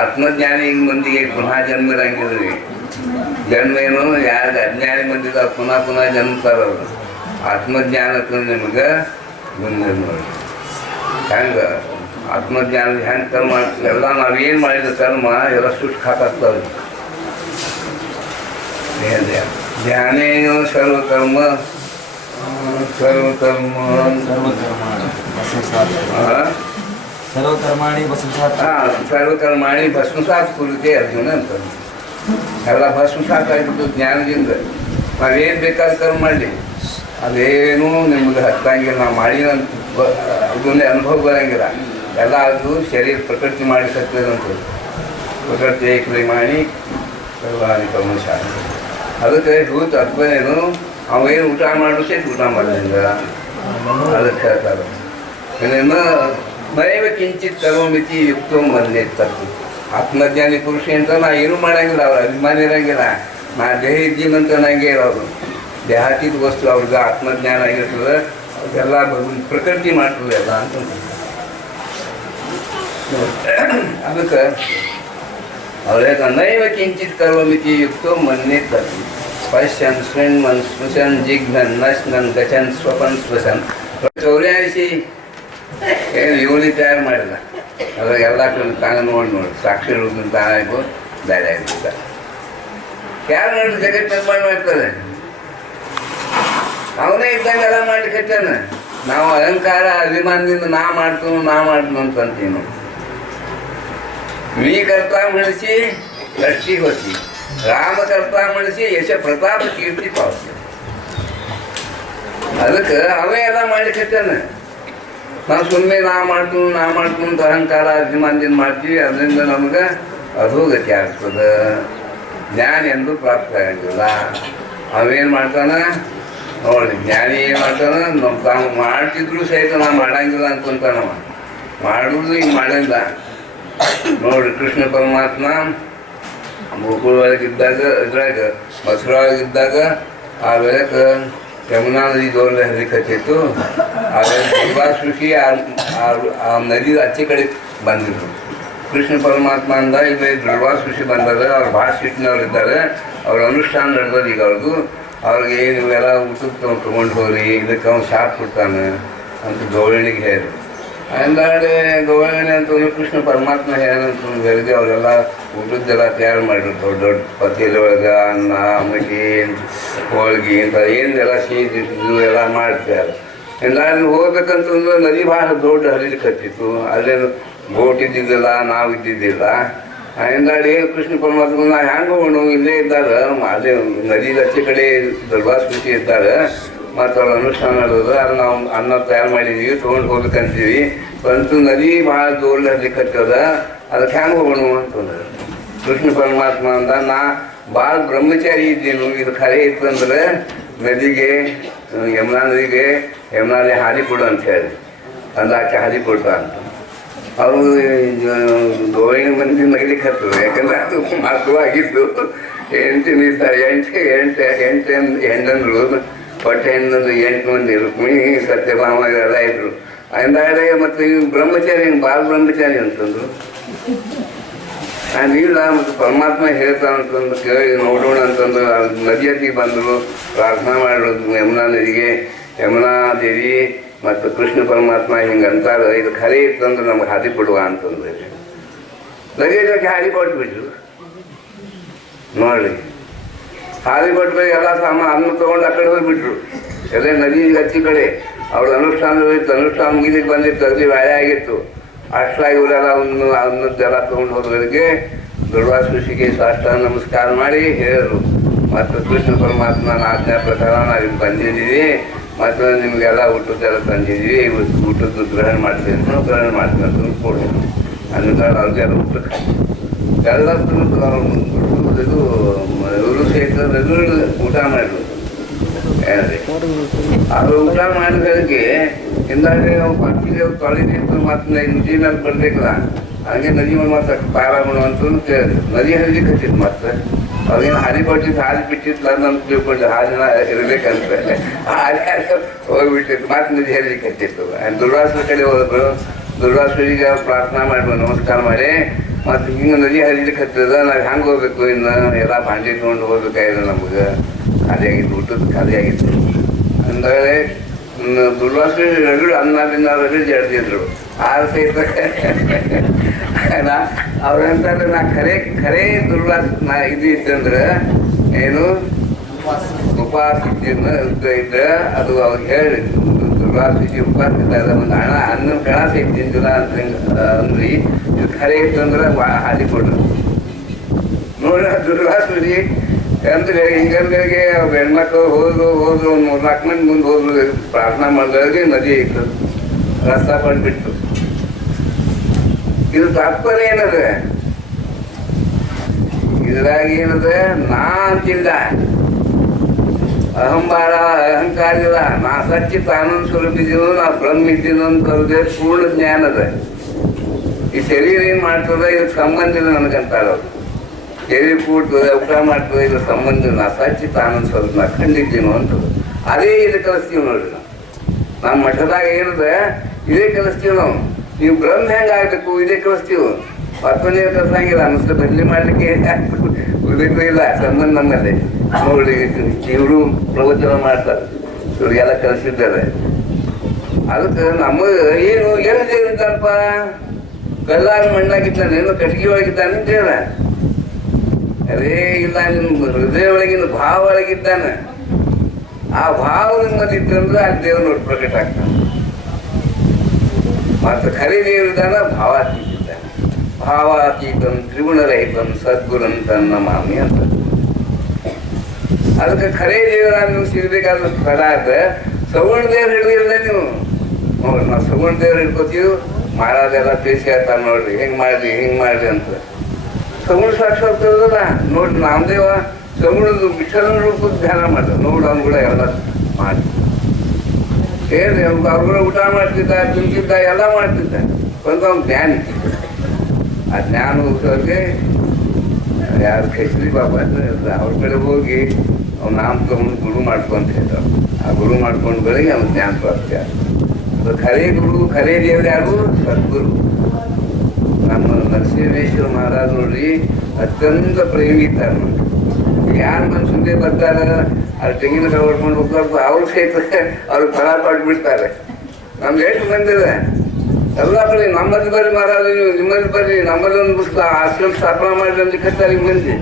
ಆತ್ಮಜ್ಞಾನಿ ಮಂದಿಗೆ ಪುನಃ ಜನ್ಮ ಇರಂಗಿದ್ರಿ ಜನ್ಮ ಏನು ಯಾರು ಅಜ್ಞಾನಿ ಬಂದಿದ್ದ ಪುನಃ ಜನ್ಮತಾರವರು ಆತ್ಮಜ್ಞಾನಕ್ಕೆ ನಿಮಗೆ ಮುಂದೆ ನೋಡಿ ಹೆಂಗೆ ಆತ್ಮಜ್ಞಾನ ಹೆಂಗೆ ಕರ್ಮ ಎಲ್ಲ ನಾವೇನು ಮಾಡಿದ ಕರ್ಮ ಎಲ್ಲ ಸುಟ್ಟು ಹಾಕಾಗ್ತವ್ರಿ ಧ್ಯಾನೇನು ಸರ್ವಕರ್ಮ ಸರ್ವಕರ್ಮಾಣಿ ಭಸ್ಮಸಾತ್ ಕುರಿತೆ ಅರ್ಜುನ ಅಂತ ಎಲ್ಲ ಭಸ್ಮಸಾತ್ ಆಗಿಬಿಟ್ಟು ಜ್ಞಾನದಿಂದ ನಾವೇನು ಬೇಕಾದ ಕರ್ಮ ಮಾಡಲಿ ಅದೇನೂ ನಿಮ್ಗೆ ಹತ್ತಂಗಿಲ್ಲ ನಾವು ಮಾಡಿದ ಅದನ್ನೇ ಅನುಭವ ಬರೋಂಗಿಲ್ಲ ಎಲ್ಲ ಅದು ಶರೀರ ಪ್ರಕೃತಿ ಮಾಡಿ ಸತ್ತದಂತ ಪ್ರಕೃತಿ ಏಕಲಿ ಮಾಡಿ ಸರ್ವಾಣಿ ಕರ್ಮಶಾಲ ಅದಕ್ಕೆ ಹೂತು ಅರ್ಥನೇನು ಅವೇನು ಊಟ ಮಾಡು ಸೇರಿ ಊಟ ಮಾಡೋದ್ರಿಂದ ಅದಕ್ಕೆ ಹೇಳ್ತಾರೆ ಇನ್ನೇನು ನೈವ ಕಿಂಚಿತ್ ಕರ್ಮಮಿತಿ ಯುಕ್ತೋ ಮೊದಲೇ ತಪ್ಪು ಆತ್ಮಜ್ಞಾನಿ ಪುರುಷ ಅಂತ ನಾ ಏನೂ ಮಾಡೋಂಗಿಲ್ಲ ಅವ್ರು ಅಭಿಮಾನಿ ಇರೋಂಗಿಲ್ಲ ನಾ ದೇಹ ಇದ್ದೀನಿ ಅಂತ ನನಗೆ ಇರೋದು ದೇಹಾತೀತ ವಸ್ತು ಅವ್ರಿಗೆ ಆತ್ಮಜ್ಞಾನ ಆಗಿರ್ತದೆ ಅದೆಲ್ಲ ಪ್ರಕೃತಿ ಮಾಡ್ತದೆ ಎಲ್ಲ ಅಂತ ಅದಕ್ಕೆ ಅವ್ರಿಗೆ ನೈವ ಕಿಂಚಿತ್ ಕರೋಮಿತಿ ಯುಕ್ತೋ ಮನ್ನೆ ತಪ್ಪು ಪಶ್ಯನ್ ಶೃಣ್ಮನ್ ಸ್ಪೃಶನ್ ಜಿಘ್ನನ್ ನಶ್ನನ್ ಗಚನ್ ಸ್ವಪನ್ ಸ್ಪೃಶನ್ 84 ಏನು ಇವಳಿ ತಯಾರು ಮಾಡಿದ ಅದ್ರಾಗೆಲ್ಲ ತಾನು ನೋಡಿ ಸಾಕ್ಷಿ ರೂಪದಿಂದ ತಾನಾಗು ಬೇರೆ ಆಗ್ಬಿಡ್ತಾರೆ ಯಾರು ನೋಡಿ ಜಗತ್ತು ನಿರ್ಮಾಣ ಮಾಡ್ತಾರೆ ಅವನೇ ಇದ್ದಾಗ ಎಲ್ಲ ಮಾಡ್ಲಿಕ್ಕೆ ನಾವು ಅಹಂಕಾರ ಅಭಿಮಾನದಿಂದ ನಾ ಮಾಡ್ತೀನಿ ಅಂತಂತೀವಿ ನಾವು मी करता म्हणशी लष्टी होती राम करता म्हणशी ಯಶ ಪ್ರತಾಪ ಕೀರ್ತಿ ಪಾವತಿ ಅದಕ್ಕೆ ಅವೇ ಎಲ್ಲ ಮಾಡ್ಲಿಕ್ಕೆ ನಾವು ಸುಮ್ಮನೆ ನಾ ಮಾಡ್ತೀನಿ ಅಂತ ಅಹಂಕಾರ ಅಭಿಮಾನದಿಂದ ಮಾಡ್ತೀವಿ ಅದರಿಂದ ನಮ್ಗೆ ಅಧೋಗತಿ ಆಗ್ತದೆ ಜ್ಞಾನ ಎಂದು ಪ್ರಾಪ್ತ ಆಗಿಲ್ಲ ಅವೇನು ಮಾಡ್ತಾನೆ ನೋಡಿ ಜ್ಞಾನಿ ಏನು ಮಾಡ್ತಾನೆ ನಮ್ಮ ತಾವು ಮಾಡ್ತಿದ್ರು ಸಹಿತ ನಾವು ಮಾಡಂಗಿಲ್ಲ ಅನ್ಕೊಂತಾನವ ಮಾಡುವುದು ಈಗ ಮಾಡಿಲ್ಲ ನೋಡಿ ಕೃಷ್ಣ ಪರಮಾತ್ಮ ಗೋಕುಳ ಒಳಗಿದ್ದಾಗ ಇದ್ರಾಗ ಮಥುರಾ ಒಳಗಿದ್ದಾಗ ಆ ವೇಳಕ್ಕೆ ಯಮುನಾ ನದಿ ದೋರ್ಲೆ ಹರಿಕತ್ತಿತ್ತು ಆಮೇಲೆ ದೇವಾಸೃಷಿ ಆ ನದಿ ಆಚೆ ಕಡೆ ಬಂದಿದ್ರು ಕೃಷ್ಣ ಪರಮಾತ್ಮ ಅಂದ ಇಲ್ಲಿ ಧ್ರುವಾಸೃಷಿ ಬಂದಾಗ ಅವ್ರು ಭಾಳ ಸಿಟ್ಟಿನವ್ರು ಇದ್ದಾರೆ ಅವ್ರ ಅನುಷ್ಠಾನ ನಡೆದದ ಈಗ ಅವ್ರಿಗೆ ನೀವೆಲ್ಲ ಊಟಕ್ಕೆ ತೊಗೊಂಡು ಹೋಗ್ರಿ ಇದಕ್ಕೆ ಅವ್ನು ಶಾಪ್ ಕೊಡ್ತಾನೆ ಅಂತ ಗೌರವಣಿಗೆ ಹೇಳಿ ಅಂದಾಡೆ ಗೌರವಣೆ ಅಂತ ಕೃಷ್ಣ ಪರಮಾತ್ಮ ಏನಂತ ಹೇಳಿದೆ ಅವರೆಲ್ಲ ಊಟದ್ದೆಲ್ಲ ತಯಾರು ಮಾಡಿದ್ರು ದೊಡ್ಡ ದೊಡ್ಡ ಪತ್ತೆಲೆ ಒಳಗೆ ಅನ್ನ ಅಮ್ಮಗಿ ಹೋಳ್ಗೆ ಅಂತ ಏನೆಲ್ಲ ಸಿಹಿ ಎಲ್ಲ ಮಾಡ್ತಾರೆ ಎಲ್ಲಾದ್ರೂ ಹೋಗ್ಬೇಕಂತಂದ್ರೆ ನದಿ ಭಾಳ ದೊಡ್ಡ ಹರಿಲಿಕ್ಕತ್ತಿತ್ತು ಅಲ್ಲೇನು ಬೋಟ್ ಇದ್ದಿದ್ದಿಲ್ಲ ನಾವು ಇದ್ದಿದ್ದಿಲ್ಲ ಹಿಂದಾಡಿ ಕೃಷ್ಣ ಪರಮಾತ್ಮ ನಾ ಹ್ಯಾಂಗೆ ಹೋಗೋಣ ಇಲ್ಲೇ ಇದ್ದಾರೆ ಅಲ್ಲೇ ನದಿ ಆಚೆ ಕಡೆ ದರ್ಬಾರ್ ಖುಷಿ ಇದ್ದಾರೆ ಮತ್ತು ಅವ್ರ ಅನುಷ್ಠಾನ ನಡೆದು ಅಲ್ಲಿ ನಾವು ಅನ್ನ ತಯಾರು ಮಾಡಿದ್ದೀವಿ ತೊಗೊಂಡು ಹೋಗ್ಬೇಕಂತೀವಿ ಅಂತೂ ನದಿ ಭಾಳ ದೂರ ಹರ್ಲಿಕ್ಕತ್ತದ ಅದಕ್ಕೆ ಹ್ಯಾಂಗೆ ಹೋಗೋಣ ಅಂತಂದ್ರೆ ಕೃಷ್ಣ ಪರಮಾತ್ಮ ಅಂತ ನಾ ಭಾಳ ಬ್ರಹ್ಮಚಾರಿ ಇದ್ದೀನಿ ಇದು ಖರೆ ಇತ್ತಂದ್ರೆ ನದಿಗೆ ಯಮುನಾ ಯಮುನಾಲಿ ಹಾದಿ ಕೊಡು ಅಂತ ಹೇಳಿ ಅಂದು ಆಕೆ ಹಾದಿ ಕೊಡ್ತ ಅಂತ ಅವರು ಗೋವಿನ ಮಂದಿ ನಗಲಿಕ್ಕೆ ಹತ್ತರು ಯಾಕಂದ್ರೆ ಅದು ಮಾತು ಆಗಿದ್ದು ಎಂಟಿನಿದ್ದಾರೆ ಹೆಣ್ಣಂದ್ರು ಹೊಟ್ಟೆ ಹೆಣ್ಣೊಂದು 8 ಮಂದಿ ರುಕ್ಮಿಣಿ ಸತ್ಯಭಾಮ ಎಲ್ಲ ಇದ್ರು ಅಂದಾಡೆ ಮತ್ತು ಇವ್ ಬ್ರಹ್ಮಚಾರಿ ಬಾಲ ಬ್ರಹ್ಮಚಾರಿ ಅಂತಂದ್ರು ಇಲ್ಲ ಮತ್ತು ಪರಮಾತ್ಮ ಹೇಳ್ತಾನಂತಂದು ಕೇಳಿ ನೋಡೋಣ ಅಂತಂದು ನದಿ ಹತ್ತಿಗೆ ಬಂದರು ಪ್ರಾರ್ಥನಾ ಮಾಡೋದು ಯಮುನಾ ನದಿಗೆ ಯಮುನಾ ದೇವಿ ಮತ್ತು ಕೃಷ್ಣ ಪರಮಾತ್ಮ ಹಿಂಗೆ ಅಂತಾರೆ ಇದು ಖರೆ ಇತ್ತಂದ್ರೆ ನಮ್ಗೆ ಹಾದಿ ಕೊಡುವ ಅಂತಂದ್ರೆ ಲಗೇಜಕ್ಕೆ ಹಾದಿ ಕೊಟ್ಬಿಟ್ರು ನೋಡಿ ಹಾದಿ ಕೊಟ್ಟು ಎಲ್ಲ ಅನ್ನ ತೊಗೊಂಡು ಆ ಕಡೆ ಹೋಗ್ಬಿಟ್ರು ಎಲ್ಲ ನದಿ ಹಚ್ಚಿ ಕಡೆ ಅವ್ರ ಅನುಷ್ಠಾನ ಅನುಷ್ಠಾನ ಮುಗಿದಕ್ಕೆ ಬಂದಿತ್ತು ಅಗದಿ ವ್ಯಾಯ ಆಗಿತ್ತು ಅಷ್ಟಾಗಿ ಇವರೆಲ್ಲ ಅನ್ನದ್ದೆಲ್ಲ ತೊಗೊಂಡು ಹೋದವರಿಗೆ ದುರ್ವಾಸೃಷಿಗೆ ಸಾಷ್ಟಾಂಗ ನಮಸ್ಕಾರ ಮಾಡಿ ಹೇಳಿದ್ರು ಮತ್ತು ಕೃಷ್ಣ ಪರಮಾತ್ಮನ ಆಜ್ಞಾ ಪ್ರಕಾರ ನಾವು ಇಲ್ಲಿ ಬಂದಿದ್ದೀವಿ ಮತ್ತು ನಿಮಗೆಲ್ಲ ಊಟದ್ದೆಲ್ಲ ತಂದಿದ್ದೀವಿ ಇವತ್ತು ಊಟದ್ದು ಗ್ರಹಣ ಮಾಡ್ತೀವಿ ಗ್ರಹಣ ಮಾಡ್ತೀವಿ ಅಂತ ಕೊಡಿ ಅನ್ನೋದು ಅವ್ರಿಗೆಲ್ಲ ಊಟಕ್ಕೆ ಎಲ್ಲ ಇದು ಇವರು ಸೇರಿದ್ರು ಊಟ ಮಾಡಿದ್ರು ಏನ್ರಿ ಅದು ಊಟ ಮಾಡಿದಕ್ಕೆ ಹಿಂದಾಗೆ ಪಕ್ಷಿಗೆ ತೊಳೆದಿತ್ತು ಮತ್ತು ನದಿನಲ್ಲಿ ಬರ್ಬೇಕಲ್ಲ ಹಂಗೆ ನದಿ ಮತ್ತೆ ಪಾರ ಮಾಡುವಂತ ಕೇಳಿದ್ರು ನದಿ ಹರಿಲಿಕ್ಕೆ ಹಚ್ಚಿತ್ತು ಮತ್ತೆ ಅದೇನು ಹಾದಿ ಕೊಟ್ಟಿದ್ದು ಹಾದಿ ಬಿಟ್ಟಿತ್ತು ಅಂತ ತಿಳ್ಕೊಂಡು ಹಾದಿನ ಇರಬೇಕಂತ ಹಾದಿ ಹೋಗ್ಬಿಟ್ಟಿತ್ತು ಮತ್ತೆ ನದಿ ಹರಿಲಿಕ್ಕೆ ಹಚ್ಚಿತ್ತು ದುರ್ವಾಸರ ಕಡೆ ಹೋದ್ರು ದುರ್ವಾಸರಿಗೆ ಪ್ರಾರ್ಥನಾ ಮಾಡ್ಬೋದು ನಮಸ್ಕಾರ ಮಾಡಿ ಮತ್ತು ಹಿಂಗೆ ನದಿ ಹರಿಲಿಕ್ಕೆ ಹತ್ತದ ನಾವು ಹೆಂಗೆ ಹೋಗ್ಬೇಕು ಇನ್ನು ಎಲ್ಲ ಭಾಂಡಿ ತೊಗೊಂಡು ಹೋಗ್ಬೇಕಾಗಿದೆ ನಮ್ಗೆ ಖಾಲಿಯಾಗಿತ್ತು ಊಟದ ಖಾಲಿಯಾಗಿತ್ತು ಅಂದರೆ ದುರ್ವಾಸ ರಗಡು ಅನ್ನದಿಂದ ರಗಡು ಜಡ್ದಿದ್ರು ಆರು ಸಹಿತ ಅವ್ರಂತಾರೆ ನಾ ಖರೆ ದುರ್ವಾಸ ನಾ ಇದು ಇತ್ತಂದ್ರೆ ಏನು ಉಪವಾಸ ಇದ್ದ ಅದು ಅವ್ರಿಗೆ ಹೇಳಿ ದುರ್ವಾಸಿಸಿ ಉಪವಾಸ ಇದ್ದಾಗ ಒಂದು ಅನ್ನ ಕಣ ಸಹಿತ ತಿಂದಿಲ್ಲ ಅಂತ ಅಂದ್ರಿ ಇದು ಖರೆ ಇತ್ತಂದ್ರೆ ಹಾದಿ ಕೊಡ್ರು ನೋಡಿ ದುರ್ವಾಸಿ ಅಂದ್ರೆ ಹಿಂಗಂದ್ರಿಗೆ ಹೆಣ್ಮಕ್ಳು ಹೋದ್ರು ಒಂದು 3-4 ಮಂದಿ ಮುಂದೆ ಹೋದ್ರು ಪ್ರಾರ್ಥನಾ ಮಾಡಿದ್ರೆ ನದಿ ಇತ್ತು ರಸ್ತಾ ಬಂದ್ಬಿಟ್ಟು ಇದು ತಾತ್ಪರ್ಯ ಏನದ ಇದ್ರಾಗ ಏನದ ನಾ ಅಂತಿಲ್ಲ ಅಹಂಕಾರ ಇಲ್ಲ ನಾ ಸಚ್ಚಿತ್ ಆನಂದ ಸ್ವರೂಪ ಇದ್ದೀನೋ ನಾ ಬ್ರಹ್ಮ ಇದ್ದೀನೋ ಅಂತ ಬರೋದೇ ಪೂರ್ಣ ಜ್ಞಾನ ಅದ ಈ ಶರೀರ ಏನು ಮಾಡ್ತದ ಇದಕ್ಕೆ ಸಂಬಂಧ ಇಲ್ಲ ನನಗಂತಾರ ಶರೀರ ಕೂಡ್ತದೆ ಊಟ ಮಾಡ್ತದೆ ಇದ್ರ ಸಂಬಂಧ ನಾ ಸಚ್ಚಿತ್ ಆನಂದ ಸ್ವರೂಪ ನಾ ಖಂಡಿದ್ದೀನೋ ಅಂತ ಅದೇ ಇದು ಕಲಿಸ್ತೀವಿ ನೋಡ್ರಿ ನಾವು ನಮ್ಮ ಮಠದಾಗ ಏನದ ಇದೇ ಕಲಿಸ್ತೀವಿ ನಾವು ನೀವು ಬ್ರಹ್ಮ ಹೆಂಗಾಗಬೇಕು ಇದೇ ಕಲಿಸ್ತೀವಿ, ಮತ್ತೊಂದೇ ಕಲ್ಸಂಗಿಲ್ಲ. ಅನಿಸ್ತು ಬದಲಿ ಮಾಡ್ಲಿಕ್ಕೆ ಉದಕ್ಕೂ ಇಲ್ಲ ಸಂಬಂಧ ನಮ್ಮಲ್ಲಿ. ನೋಡಿ ಇವರು ಪ್ರವಚನ ಮಾಡ್ತಾರೆ, ಇವ್ರಿಗೆಲ್ಲ ಕಲಿಸಿದ್ದಾರೆ. ಅದಕ್ಕೆ ನಮಗೆ ಏನು ದೇವರಿದ್ದಾನಪ್ಪ, ಕಲ್ಲಾಗ ಮಣ್ಣಾಗಿದ್ದಾನೆ, ಏನು ಕಟ್ಟಿಗೆ ಒಳಗಿದ್ದಾನೆ ಅಂತ ಹೇಳ. ಅದೇ ಇಲ್ಲ, ನಿಮ್ಮ ಹೃದಯ ಒಳಗಿನ ಭಾವ ಒಳಗಿದ್ದಾನೆ. ಆ ಭಾವ ನಿಮ್ಮಲ್ಲಿ ಇತ್ತಂದ್ರೆ ಆ ದೇವ್ರು ನೋಡಿ ಪ್ರಕಟ ಆಗ್ತಾನೆ. ಮತ್ತು ಖರೆ ದೇವರಿದ್ದಾನ ಭಾವಾತೀತ ಇದ್ದಾನೆ. ಭಾವಾತೀತಂ ತ್ರಿಗುಣರಹಿತಂ ಸದ್ಗುರಂ ತನ್ನ ಮಾಮಿ ಅಂತ. ಅದಕ್ಕೆ ಖರೆ ದೇವರ ನೀವು ಸಿಗ್ಬೇಕಾದ ಸ್ಥಳ ಅದ. ಸಗುಣ ದೇವ್ರು ಹಿಡಿದಿಲ್ಲ ನೀವು ನೋಡ್ರಿ. ನಾವು ಸಗುಣ ದೇವ್ರು ಹಿಡ್ಕೋತೀವಿ, ಮಹಾರಾಜೆಲ್ಲ ತಿಳಿಸಿ ಹೇಳ್ತಾರೆ ನೋಡ್ರಿ ಹೆಂಗ್ ಮಾಡ್ರಿ ಅಂತ. ಸಗುಣ ಸಾಕ್ಷಾತ್ ಇರೋದಲ್ಲ ನೋಡ್ರಿ. ನಾಮದೇವ ಸಗುಣದ ವಿಠಲನ ರೂಪದ ಧ್ಯಾನ ಮಾಡ್ತಾರೆ. ನೋಡಿ ಅವ್ನು ಕೂಡ ಎಲ್ಲ ಮಾಡಿ ಹೇಳ್ರಿ, ಅವ್ರು ಊಟ ಮಾಡ್ತಿದ್ದ, ತಿಂತಿದ್ದ, ಎಲ್ಲ ಮಾಡ್ತಿದ್ದ. ಒಂದು ಅವ್ನು ಜ್ಞಾನ ಇಟ್ಟಿದ್ದ. ಆ ಜ್ಞಾನ ಉಳಿಸೋರಿಗೆ ಯಾರು ಖೇಸರಿ ಬಾಬಾ ಅವ್ರ ಕಡೆ ಹೋಗಿ ಅವ್ನು ನಾಮ ತಗೊಂಡು ಗುರು ಮಾಡ್ಕೊಂತ ಹೇಳ್ತಾರೆ. ಆ ಗುರು ಮಾಡ್ಕೊಂಡು ಬೆಳಗ್ಗೆ ಅವ್ನು ಜ್ಞಾನ ಪ್ರಾಪ್ತಿ ಅದು. ಖರೇ ಗುರು ಖರೇ ದೇವ್ರು ಯಾರು? ಸದ್ಗುರು. ನಮ್ಮ ನರಸಿಂಹೇಶ್ವರ ಮಹಾರಾಜ್ ನೋಡ್ರಿ ಅತ್ಯಂತ ಪ್ರೇಮಿ ಇದ್ದಾರೆ ನೋಡಿ. ಯಾರು ಮನ್ಸಂದೆ ಬರ್ತಾರೆ ಅಲ್ಲಿ ತೆಂಗಿನಕಾಯಿ ಹೊಡ್ಕೊಂಡು ಹೋಗ್ಬಾರ್ದು, ಅವ್ರು ಸಹಿತ ಅವ್ರು ಫಲ ಪಡ್ಬಿಡ್ತಾರೆ. ನಮ್ಗೆ ಎಷ್ಟು ಬಂದಿದೆ ಎಲ್ಲ ಬರೀ ನಮ್ಮಲ್ಲಿ ಬರ್ರಿ ಮಹಾರಾಜ, ನೀವು ನಿಮ್ಮಲ್ಲಿ ಬರ್ರಿ, ನಮ್ಮಲ್ಲಿ ಒಂದು ಪುಸ್ತಕ ಆಶ್ರಮ ಸ್ಥಾಪನಾ ಮಾಡಿ ಅಂತ ಕತ್ತಾರೆ ಮಂದಿ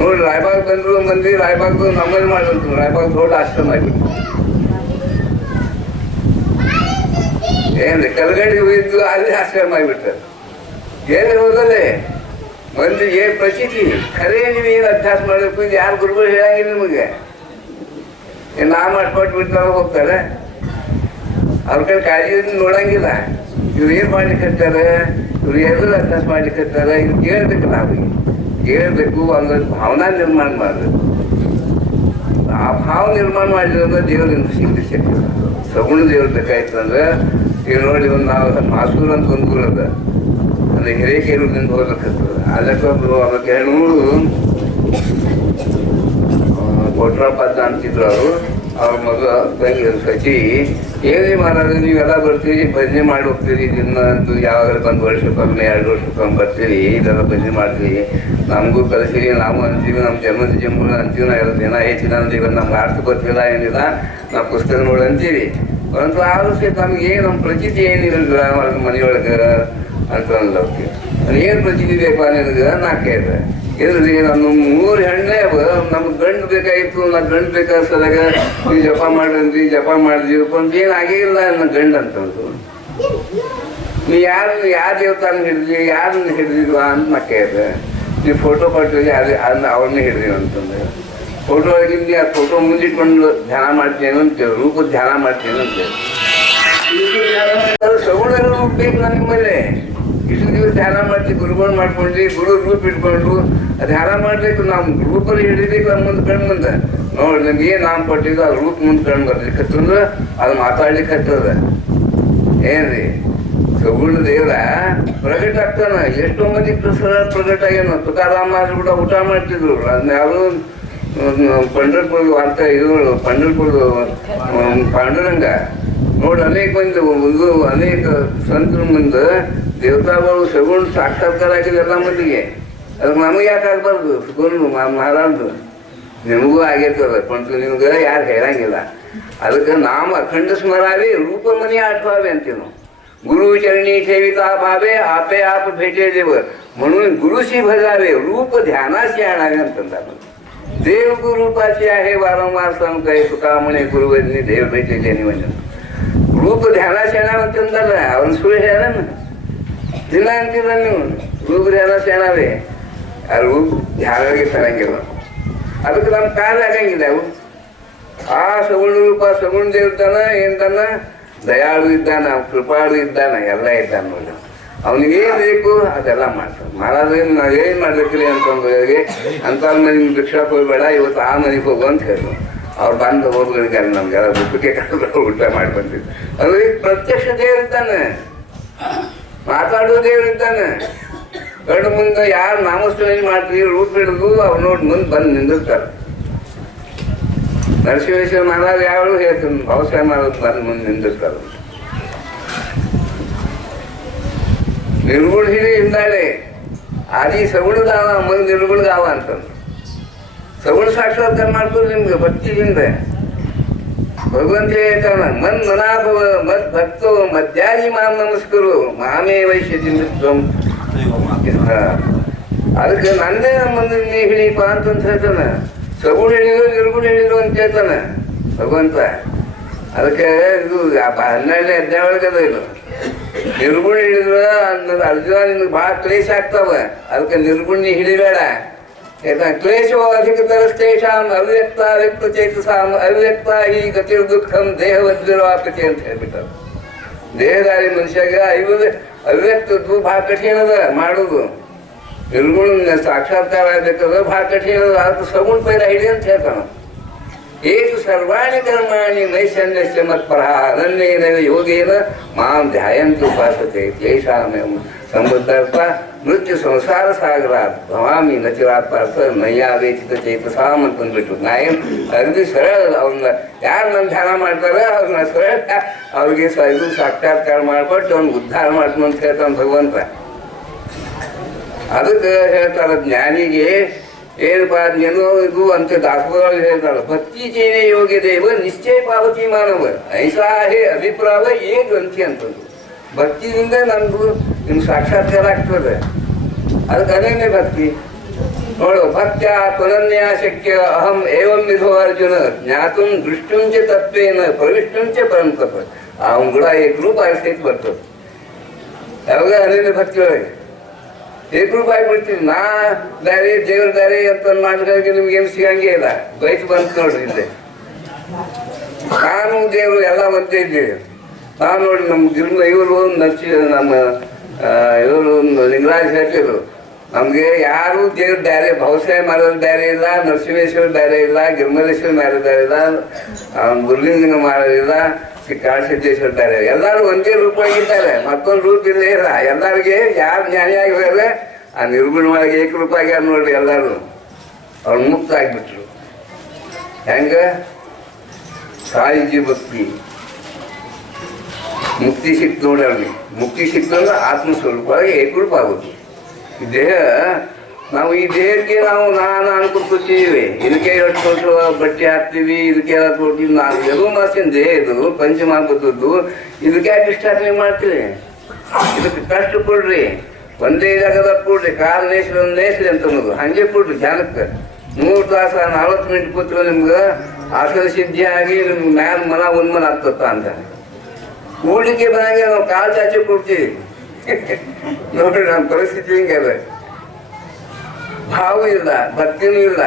ನೋಡಿ. ರಾಯಬಾಗ್ ಬಂದ್ರು ಮಂದಿ, ರಾಯಬಾಗ್ದು ನಮ್ಮಲ್ಲಿ ಮಾಡಿದ್ರು, ರಾಯಬಾಗ್ ದೊಡ್ಡ ಆಶ್ರಮ ಆಗಿಬಿಟ್ಟು. ಏನ್ರಿ ಕಲ್ಗಡಿ ಹೋಗಿದ್ದು ಅಲ್ಲಿ ಆಶ್ರಮ ಆಗಿಬಿಟ್ಟಾರೆ. ಎಲ್ಲಿ ಹೋದಲ್ಲೇ ಮಂದಿ ಏನ್ ಪ್ರಚಿತಿ ಖರೇ ನೀವು ಏನು ಅಭ್ಯಾಸ ಮಾಡಬೇಕು, ಇದು ಯಾರು ಗುರುಗಳು ಹೇಳಂಗಿಲ್ಲ ನಿಮಗೆ. ನಾ ಮಾಡ್ಕೊಟ್ಬಿಟ್ಟು ಹೋಗ್ತಾರೆ, ಅವ್ರ ಕಡೆ ಕಾಳಜಿ ನೋಡಂಗಿಲ್ಲ. ಇವ್ರು ಏನು ಮಾಡ್ಲಿಕ್ಕೆ ಹತ್ತಾರೆ, ಇವ್ರು ಎಲ್ಲರೂ ಅಭ್ಯಾಸ ಮಾಡ್ಲಿಕ್ಕೆ ಹತ್ತಾರೆ. ಇವ್ರು ಹೇಳ್ಬೇಕು, ನಾವಿಗೆ ಹೇಳ್ಬೇಕು, ಒಂದು ಭಾವನಾ ನಿರ್ಮಾಣ ಮಾಡಬೇಕು. ಆ ಭಾವ ನಿರ್ಮಾಣ ಮಾಡಿದ್ರೆ ದೇವರಿಂದ ಸಿಗಲಿ ಶಕ್ತಿ. ಸಗುಣ ದೇವ್ರು ಬೇಕಾಯ್ತು ಅಂದ್ರೆ ಈಗ ನೋಡಿ, ಒಂದು ನಾವು ಮಾಸೂರು ಅಂತ ಒಂದು ಊರು ಅದ, ಅಂದ್ರೆ ಹಿರೇಕೆರೂರಿಂದ ಹೋಗ್ಬೇಕಂತದ. ಅದಕ್ಕೊಬ್ರು ಅದಕ್ಕೆ ಹೆಣ್ಣು ಕೊಟ್ರಪ್ಪ ಅಂತಿದ್ರು ಅವರು. ಅವ್ರ ಮಗ ತಂಗಿ ಸಚಿ ಏನೇ ಮಹಾರಾಜ ನೀವೆಲ್ಲ ಬರ್ತೀರಿ, ಭಜನೆ ಮಾಡಿ ಹೋಗ್ತೀರಿ, ದಿನಂತೂ ಯಾವಾಗ ಒಂದು ವರ್ಷಕ್ಕೊಮ್ಮೆ 2 ವರ್ಷಕ್ಕೊಮ್ಮೆ ಬರ್ತೀರಿ, ಇದೆಲ್ಲ ಭಜನೆ ಮಾಡ್ತೀವಿ, ನಮಗೂ ಕಲಿಸಿರಿ, ನಾವು ಅಂತೀವಿ, ನಮ್ಮ ಜನ್ಮದ ಜಂಬೂರ ಅಂತೀವಿ, ನಾ ಎಲ್ಲ ದಿನ ಹೆಚ್ಚಿನ ಅಂತೀವಿ, ನಮ್ಗೆ ಅರ್ಥ ಗೊತ್ತಿಲ್ಲ ಏನಿಲ್ಲ, ನಾವು ಪುಸ್ತಕ ನೋಡಿ ಅಂತೀವಿ. ಪರಂತು ಆದ್ರೂ ಸಹಿತ ನಮ್ಗೆ ನಮ್ಮ ಪ್ರಚಿತಿ ಏನಿರಲಿಲ್ಲ ಮನೆಯೊಳಗೆ ಅಂತ ಹೋಗ್ತೀವಿ. ಏನು ಪ್ರಚಿತಿ ಬೇಕು ನಿನಗೆ ನಾ ಕೇಳಿದೆ. ಇದ್ರಿ ನಾನು 3 ಹೆಣ್ಣೆ ನಮ್ಗೆ ಗಂಡು ಬೇಕಾಗಿತ್ತು, ನಾ ಗಂಡು ಬೇಕಾದಾಗ ನೀವು ಜಪ ಮಾಡ್ರಿ, ಜಪ ಮಾಡಿದ್ವಿ, ಒಂದು ಏನು ಆಗೇ ಇಲ್ಲ ನನ್ನ ಗಂಡು ಅಂತಂದು. ನೀ ಯಾರು ದೇವತಾನ ಹಿಡಿದ್ವಿ, ಯಾರನ್ನ ಹಿಡಿದಿದ್ವ ಅಂತ ನಾ ಕೇಳಿದೆ. ನೀವು ಫೋಟೋ ಕೊಟ್ಟಿದ್ವಿ, ಅದನ್ನ ಅವ್ರನ್ನೇ ಹಿಡಿದೀವಿ ಅಂತಂದ್ರೆ. ಫೋಟೋ ಒಳಗಿಂದ ಆ ಫೋಟೋ ಮುಂದಿಟ್ಕೊಂಡು ಧ್ಯಾನ ಮಾಡ್ತೇನೆ ಅಂತೇಳಿ, ರೂಪದ ಧ್ಯಾನ ಮಾಡ್ತೇನೆ ಅಂತೇಳಿ. ಸಗುಣ ರೂಪ ಬೇಕು ನಮ್ಮಲ್ಲಿ. ಇಷ್ಟು ದಿವಸ ಧ್ಯಾನ ಮಾಡ್ತೀವಿ, ಗುರುಗಳು ಮಾಡ್ಕೊಂಡ್ರಿ, ಗುರು ರೂಪ ಇಟ್ಕೊಂಡ್ರು ಧ್ಯಾನ ಮಾಡ್ಬೇಕು. ನಾವು ರೂಪಲ್ಲಿ ಹಿಡಿಬೇಕು, ನಮ್ಮ ಮುಂದೆ ಕಣ್ಣು ಮುಂದೆ ನೋಡಿ. ನಮ್ಗೆ ಏನು ನಾಮ ಕೊಟ್ಟಿದ್ದು ಅದು ರೂಪ ಮುಂದೆ ಕಣ್ಣು ಬರ್ಲಿಕ್ಕಂದ್ರೆ ಅದು ಮಾತಾಡ್ಲಿಕ್ಕೆ ಹತ್ತದ. ಏನ್ರಿ ಸಗುಣ ದೇವ್ರ ಪ್ರಗಟ ಆಗ್ತಾನ. ಎಷ್ಟೋ ಮಂದಿ ಪ್ರಗಟ ಆಗ್ಯಾನ. ತುಕಾರಾಮ ಕೂಡ ಊಟ ಮಾಡ್ತಿದ್ರು. ಅದನ್ನ ಯಾರು ಪಂಢರ್ಪುರದ ವಾರ್ತೆ ಇದು ಪಂಢರ್ಪುರದ ಪಾಂಡುರಂಗ ನೋಡಿ, ಅನೇಕ ಮಂದಿ ಅನೇಕ ಸಂತರ ಮುಂದೆ ದೇವತಾಗಳು ಸಗುಣ ಸಾಕ್ಷಾತ್ಕಾರ ಆಗಿದೆ ಎಲ್ಲ ಮಂದಿಗೆ. ಅದಕ್ಕೆ ನಮಗೆ ಯಾಕೆ ಆಗ್ಬಾರ್ದು? ಸಗುಣ ಮಹಾರಾಜ್ ನಿಮಗೂ ಆಗೈತದ, ಪಂಚ ನಿಮ್ಗೆ ಯಾರು ಹೇಳಂಗಿಲ್ಲ. ಅದಕ್ಕೆ ನಾಮ ಅಖಂಡ ಸ್ಮರಾವೆ ರೂಪಮನಿ आठवावे ಅಂತೀವಿ ನಾವು. गुरु चरणी सेविता भावे आपे आप भेटे देव म्हणून गुरुशी भजावे रूप ध्यानाशी आणावे ಅಂತಂದಾಗ. देव गुरुपाशी आहे वारंवार सांगताय तुका म्हणे गुरुवरनी देव भेटले निवंजन. रूप ध्यानाशी आणावे ಅಂತಂದಲ್ಲ, ಅವನು ಸುಳ್ಳು ಹೇಳ ದಿನ ಅಂತಿಲ್ಲ ನೀವು. ರೂಪ ಧ್ಯಾನಾशी ಆणावे, ಆ ರೂಪ ಧ್ಯಾನಕ್ಕೆ ತರಂಗಿಲ್ಲ. ಅದಕ್ಕೆ ನಮ್ಮ ಕಾರ್ಯ ಆಗಂಗಿಲ್ಲ. ಅವು ಆ ಸಗುಣ ರೂಪ ಸಗುಣ ದೇವತಾನ ಏನ್ತಾನ ದಯಾಳು ಇದ್ದಾನ, ಕೃಪಾಳು ಇದ್ದಾನ, ಎಲ್ಲ ಇದ್ದಾನ ನೋಡಿ. ಅವನಿಗೇನು ಬೇಕು ಅದೆಲ್ಲ ಮಾಡ್ತಾನೆ. ಮಹಾರಾಜ ನಾವೇನು ಮಾಡ್ಬೇಕ್ರಿ ಅಂತಂದ್ರೆ ಅಂತ ಮನೆಗೆ ಭಿಕ್ಷಾ ಹೋಗ್ಬೇಡ, ಇವತ್ತು ಆ ಮನೆಗೆ ಹೋಗು ಅಂತ ಹೇಳಿದ್ರು. ಅವ್ರು ಬಂದು ಹೋಗ್ಗಳಿಗೆ ನಮ್ಗೆಲ್ಲ ದುಡ್ಡಕ್ಕೆ ಊಟ ಮಾಡಿ ಬಂದಿದ್ದು. ಅವ್ರಿಗೆ ಪ್ರತ್ಯಕ್ಷ ದೇವರಿದ್ದಾನೆ, ಮಾತಾಡೋ ದೇವರಿದ್ದಾನೆ. ಕಣ್ಣು ಮುಂದೆ ಯಾರು ನಾಮಸ್ಮರಣೆ ಮಾಡ್ತೀವಿ ರೂಪ ಹಿಡಿದು ಅವ್ರು ನೋಡಿ ಮುಂದೆ ಬಂದು ನಿಂದಿರ್ತಾರೆ. ನರಸಿಂಹೇಶ್ವರ ಮಹಾರಾಜ ಯಾರು ಹೇಳ್ತಾನೆ, ವ್ಯವಸಾಯ ಮಾಡೋದು ಬಂದು ಮುಂದೆ ನಿಂದಿರ್ತಾರೆ. निर्गुण हिरी हिंदाळे आधी सगुण गावा मग निर्गुण गावा ಅಂತಂದು सगुण साक्षात्कार ಮಾಡ್ತಾರೆ ನಿಮ್ಗೆ ಭಕ್ತಿಯಿಂದ ಭಗವಂತ ಹೇಳ್ತಾನ ಮನ್ ಮನಾಭವ ಮತ್ ಭಕ್ತೋ ಮಧ್ಯಾಗಿ ಮಾಂ ನಮಸ್ಕರು ಮಾಮೇ ವೈಶ್ಯದಿಂದ ಅದಕ್ಕೆ ನಂದೇ ಮುಂದೆ ನೀ ಹಿಡಿಪ ಅಂತ ಹೇಳ್ತಾನೆ ಸಗುಣ ಹೇಳಿದ್ರು ನಿರ್ಗುಣ ಹೇಳಿದ್ರು ಅಂತ ಹೇಳ್ತಾನೆ ಭಗವಂತ ಅದಕ್ಕೆ ಇದು 12ನೇ ಅಧ್ಯಾಯ ಒಳಗದ ಇದು ನಿರ್ಗುಣ ಹಿಡಿದ್ರ ಅನ್ನೋದು ಅರ್ಜುನ ನಿನ್ಗೆ ಭಾಳ ಕ್ಲೇಶ ಆಗ್ತಾವ ಅದಕ್ಕೆ ನಿರ್ಗುಣ ನೀ ಹಿಡಿಬೇಡ ಕ್ಲೇಶೋ ಅಧಿಕತರ ತೇಷಾಂ ಅವ್ಯಕ್ತ ವ್ಯಕ್ತ ಚೇತಸಾಂ ಅವ್ಯಕ್ತ ಈ ಗತಿರ್ ದುಃಖಂ ದೇಹವದ್ವಿರವಾಪತಿ ಅಂತ ಹೇಳ್ಬಿಟ್ಟಾರ ದೇಹದಾರಿ ಮನುಷ್ಯಾಗ ಅವ್ಯಕ್ತದ್ದು ಭಾಳ ಕಠಿಣ ಅದ ಮಾಡೋದು ನಿರ್ಗುಣ ಸಾಕ್ಷಾತ್ಕಾರ ಆಗ್ಬೇಕಂದ್ರೆ ಭಾಳ ಕಠಿಣ ಅದ ಅದಕ್ಕೆ ಸಗುಣ ಪೈಲ ಹಿಡಿ ಅಂತ ಹೇಳ್ತಾನ ಏತು ಸರ್ವಾಣಿ ಕರ್ಮಾಣಿ ನೈಷಣ್ಯಸ್ಯ ಮತ್ಪರಃ ಅನನ್ಯೇನ ಯೋಗೇನ ಮಾಂ ಧ್ಯಾಯಂತಿ ಉಪಾಸತೆ ಕ್ಲೇಶಾಮೇವ ಸಂಬುದ್ಧಾರ್ಥ ಮೃತ್ಯು ಸಂಸಾರ ಸಾಗರ ಭವಾಮಿ ನಚಿರಾತ್ಪಾರ್ಥ ನಯ್ಯಾವೇಚಿತ ಚೇತಸಾಮ್ ಅಂತಂದ್ಬಿಟ್ಟು ನಾ ಏನು ಅಗದಿ ಸರಳ ಅವ್ರನ್ನ ಯಾರು ನನ್ನ ಧ್ಯಾನ ಮಾಡ್ತಾರೆ ಅವ್ರನ್ನ ಸರಳ ಅವ್ರಿಗೆ ಇದು ಸಾಕ್ಷಾತ್ಕಾರ ಮಾಡ್ಕೊಟ್ಟು ಅವ್ನಿಗೆ ಉದ್ಧಾರ ಮಾಡ್ತು ಅಂತ ಹೇಳ್ತಾನೆ ಭಗವಂತ ಅದಕ್ಕೆ ಹೇಳ್ತಾರ ಜ್ಞಾನಿಗೆ ಏನಪ್ಪ ಏನೋ ಇದು ಅಂತ ದಾಸವಾಗಿ ಹೇಳ್ತಾರ ಭಕ್ತಿ ಚೇನೆ ಯೋಗ್ಯ ದೇವ ನಿಶ್ಚಯ ಪಾವತಿ ಮಾನವ ಐಸಾ ಹೇ ಅಭಿಪ್ರಾಯ ಏ ಗ್ರಂಥಿ ಅಂತಂದು ಭಕ್ತಿಯಿಂದ ನಮ್ದು ನಿಮ್ಗೆ ಸಾಕ್ಷಾತ್ಕಾರ ಆಗ್ತದೆ ಅದಕ್ಕೆ ಅನೇನೇ ಭಕ್ತಿ ನೋಡು ಭಕ್ತ್ಯ ತ್ವನನ್ಯ ಶಕ್ಯ ಅಹಂ ಏವಂ ವಿಧೋ ಅರ್ಜುನ ಜ್ಞಾತು ದೃಷ್ಟುಂಚ ತತ್ವೇನ ಪ್ರವಿಷ್ಟುಂಚ ಪರಂತಪ ಅವನ ಕೂಡ ಏಕರೂಪ ಸಹಿತ ಬರ್ತದೆ ಯಾವಾಗ ಅನೇನೇ ಭಕ್ತಿ ಒಳಗೆ ಏಕರೂಪ ಆಗಿಬಿಡ್ತೀವಿ ನಾ ದಾರಿ ದೇವ್ರ ದಾರಿ ಅಂತ ಮಾಡಿದಾಗ ನಿಮ್ಗೇನು ಸಿಗಂಗೆ ಇಲ್ಲ ಬೈಕ್ ಬಂತು ನೋಡ್ರಿ ಇಲ್ಲೇ ನಾನು ದೇವರು ಎಲ್ಲ ಒಂದೇ ಇದ್ದೀವಿ ನಾವು ನೋಡಿ ನಮ್ಮ ಇವರು ನಮ್ಮ ಇವರು ಲಿಂಗರಾಜ್ ಹೇಳ್ತಿದ್ರು ನಮಗೆ ಯಾರು ದೇವ್ರ ಬೇರೆ ಭವಸಾಯ ಮಾಡೋದು ಬೇರೆ ಇಲ್ಲ ನರಸಿಂಹೇಶ್ವರ ಬೇರೆ ಇಲ್ಲ ಗಿರಿಮಲೇಶ್ವರ ಮಾಡೋದು ಬೇರೆ ಇಲ್ಲ ಮುರುಲಿಂಗ ಮಾಡೋದಿಲ್ಲ ಕಾಳಸಿದ್ದೇಶ್ವರ ಬೇರೆ ಎಲ್ಲರೂ ಒಂದೇ ರೂಪವಾಗಿದ್ದಾರೆ ಮತ್ತೊಂದು ರೂಪ ಇಲ್ಲೇ ಇಲ್ಲ ಎಲ್ಲರಿಗೆ ಯಾರು ಜ್ಞಾನಿಯಾಗಿದ್ದಾರೆ ಆ ನಿರ್ಗುಣವಾಗಿ ಏಕರೂಪ ಆಗ್ಯಾರ ನೋಡ್ರಿ ಎಲ್ಲರೂ ಅವ್ರು ಮುಕ್ತ ಆಗಿಬಿಟ್ರು ಹೆಂಗ ಸಾಯಿಜಿ ಭಕ್ತಿ ಮುಕ್ತಿ ಸಿಕ್ತು ನೋಡಿ ಅವ್ರಿಗೆ ಮುಕ್ತಿ ಸಿಕ್ತಂದ್ರೆ ಆತ್ಮಸ್ವರೂಪವಾಗಿ ಏಕರೂಪ ಆಗೋದು ದೇಹ ನಾವು ಈ ದೇಹಕ್ಕೆ ನಾವು ನಾನು ಅನ್ಕೊತೀವಿ ಇದಕ್ಕೆ ಎಷ್ಟು ಕೊಟ್ಟು ಬಟ್ಟೆ ಹಾಕ್ತೀವಿ ಇದಕ್ಕೆಲ್ಲ ಕೊಡ್ತೀವಿ ನಾವು ಎಲ್ಲೂ ಮಾಸಿನ ದೇಹ ಇದು ಪಂಚಮಹಾಭೂತದ್ದು ಇದಕ್ಕೆ ಯಾಕೆ ಇಷ್ಟಾಟನೆ ಮಾಡ್ತೀವಿ ಇದಕ್ಕೆ ಕಷ್ಟ ಕೊಡ್ರಿ ಒಂದೇ ಜಾಗದಾಗ ಕೊಡ್ರಿ ಕಾಲು ನೇಸ್ರಿ ಒಂದು ನೇಸ್ರಿ ಅಂತ ಅನ್ನೋದು ಹಂಗೆ ಕೊಡ್ರಿ ಧ್ಯಾನಕ್ಕೆ 3 ತಾಸು 40 ಮಿನಿಟ್ ಕೂತ್ರೆ ನಿಮ್ಗೆ ಆಸನ ಸಿದ್ಧಿ ಆಗಿ ನಿಮ್ಗೆ ಮ್ಯಾಲ ಮನ ಉನ್ಮನ ಆಗ್ತತ್ತ ಅಂತ ಕೂಡ್ಲಿಕ್ಕೆ ಬಂದಂಗೆ ನಾವು ಕಾಲು ಚಾಚಿ ಕೊಡ್ತೀವಿ ನೋಡ್ರಿ ನಮ್ಮ ಪರಿಸ್ಥಿತಿ ಹಿಂಗೆ ಅದ ಭಾವ ಇಲ್ಲ ಭಕ್ತಿನೂ ಇಲ್ಲ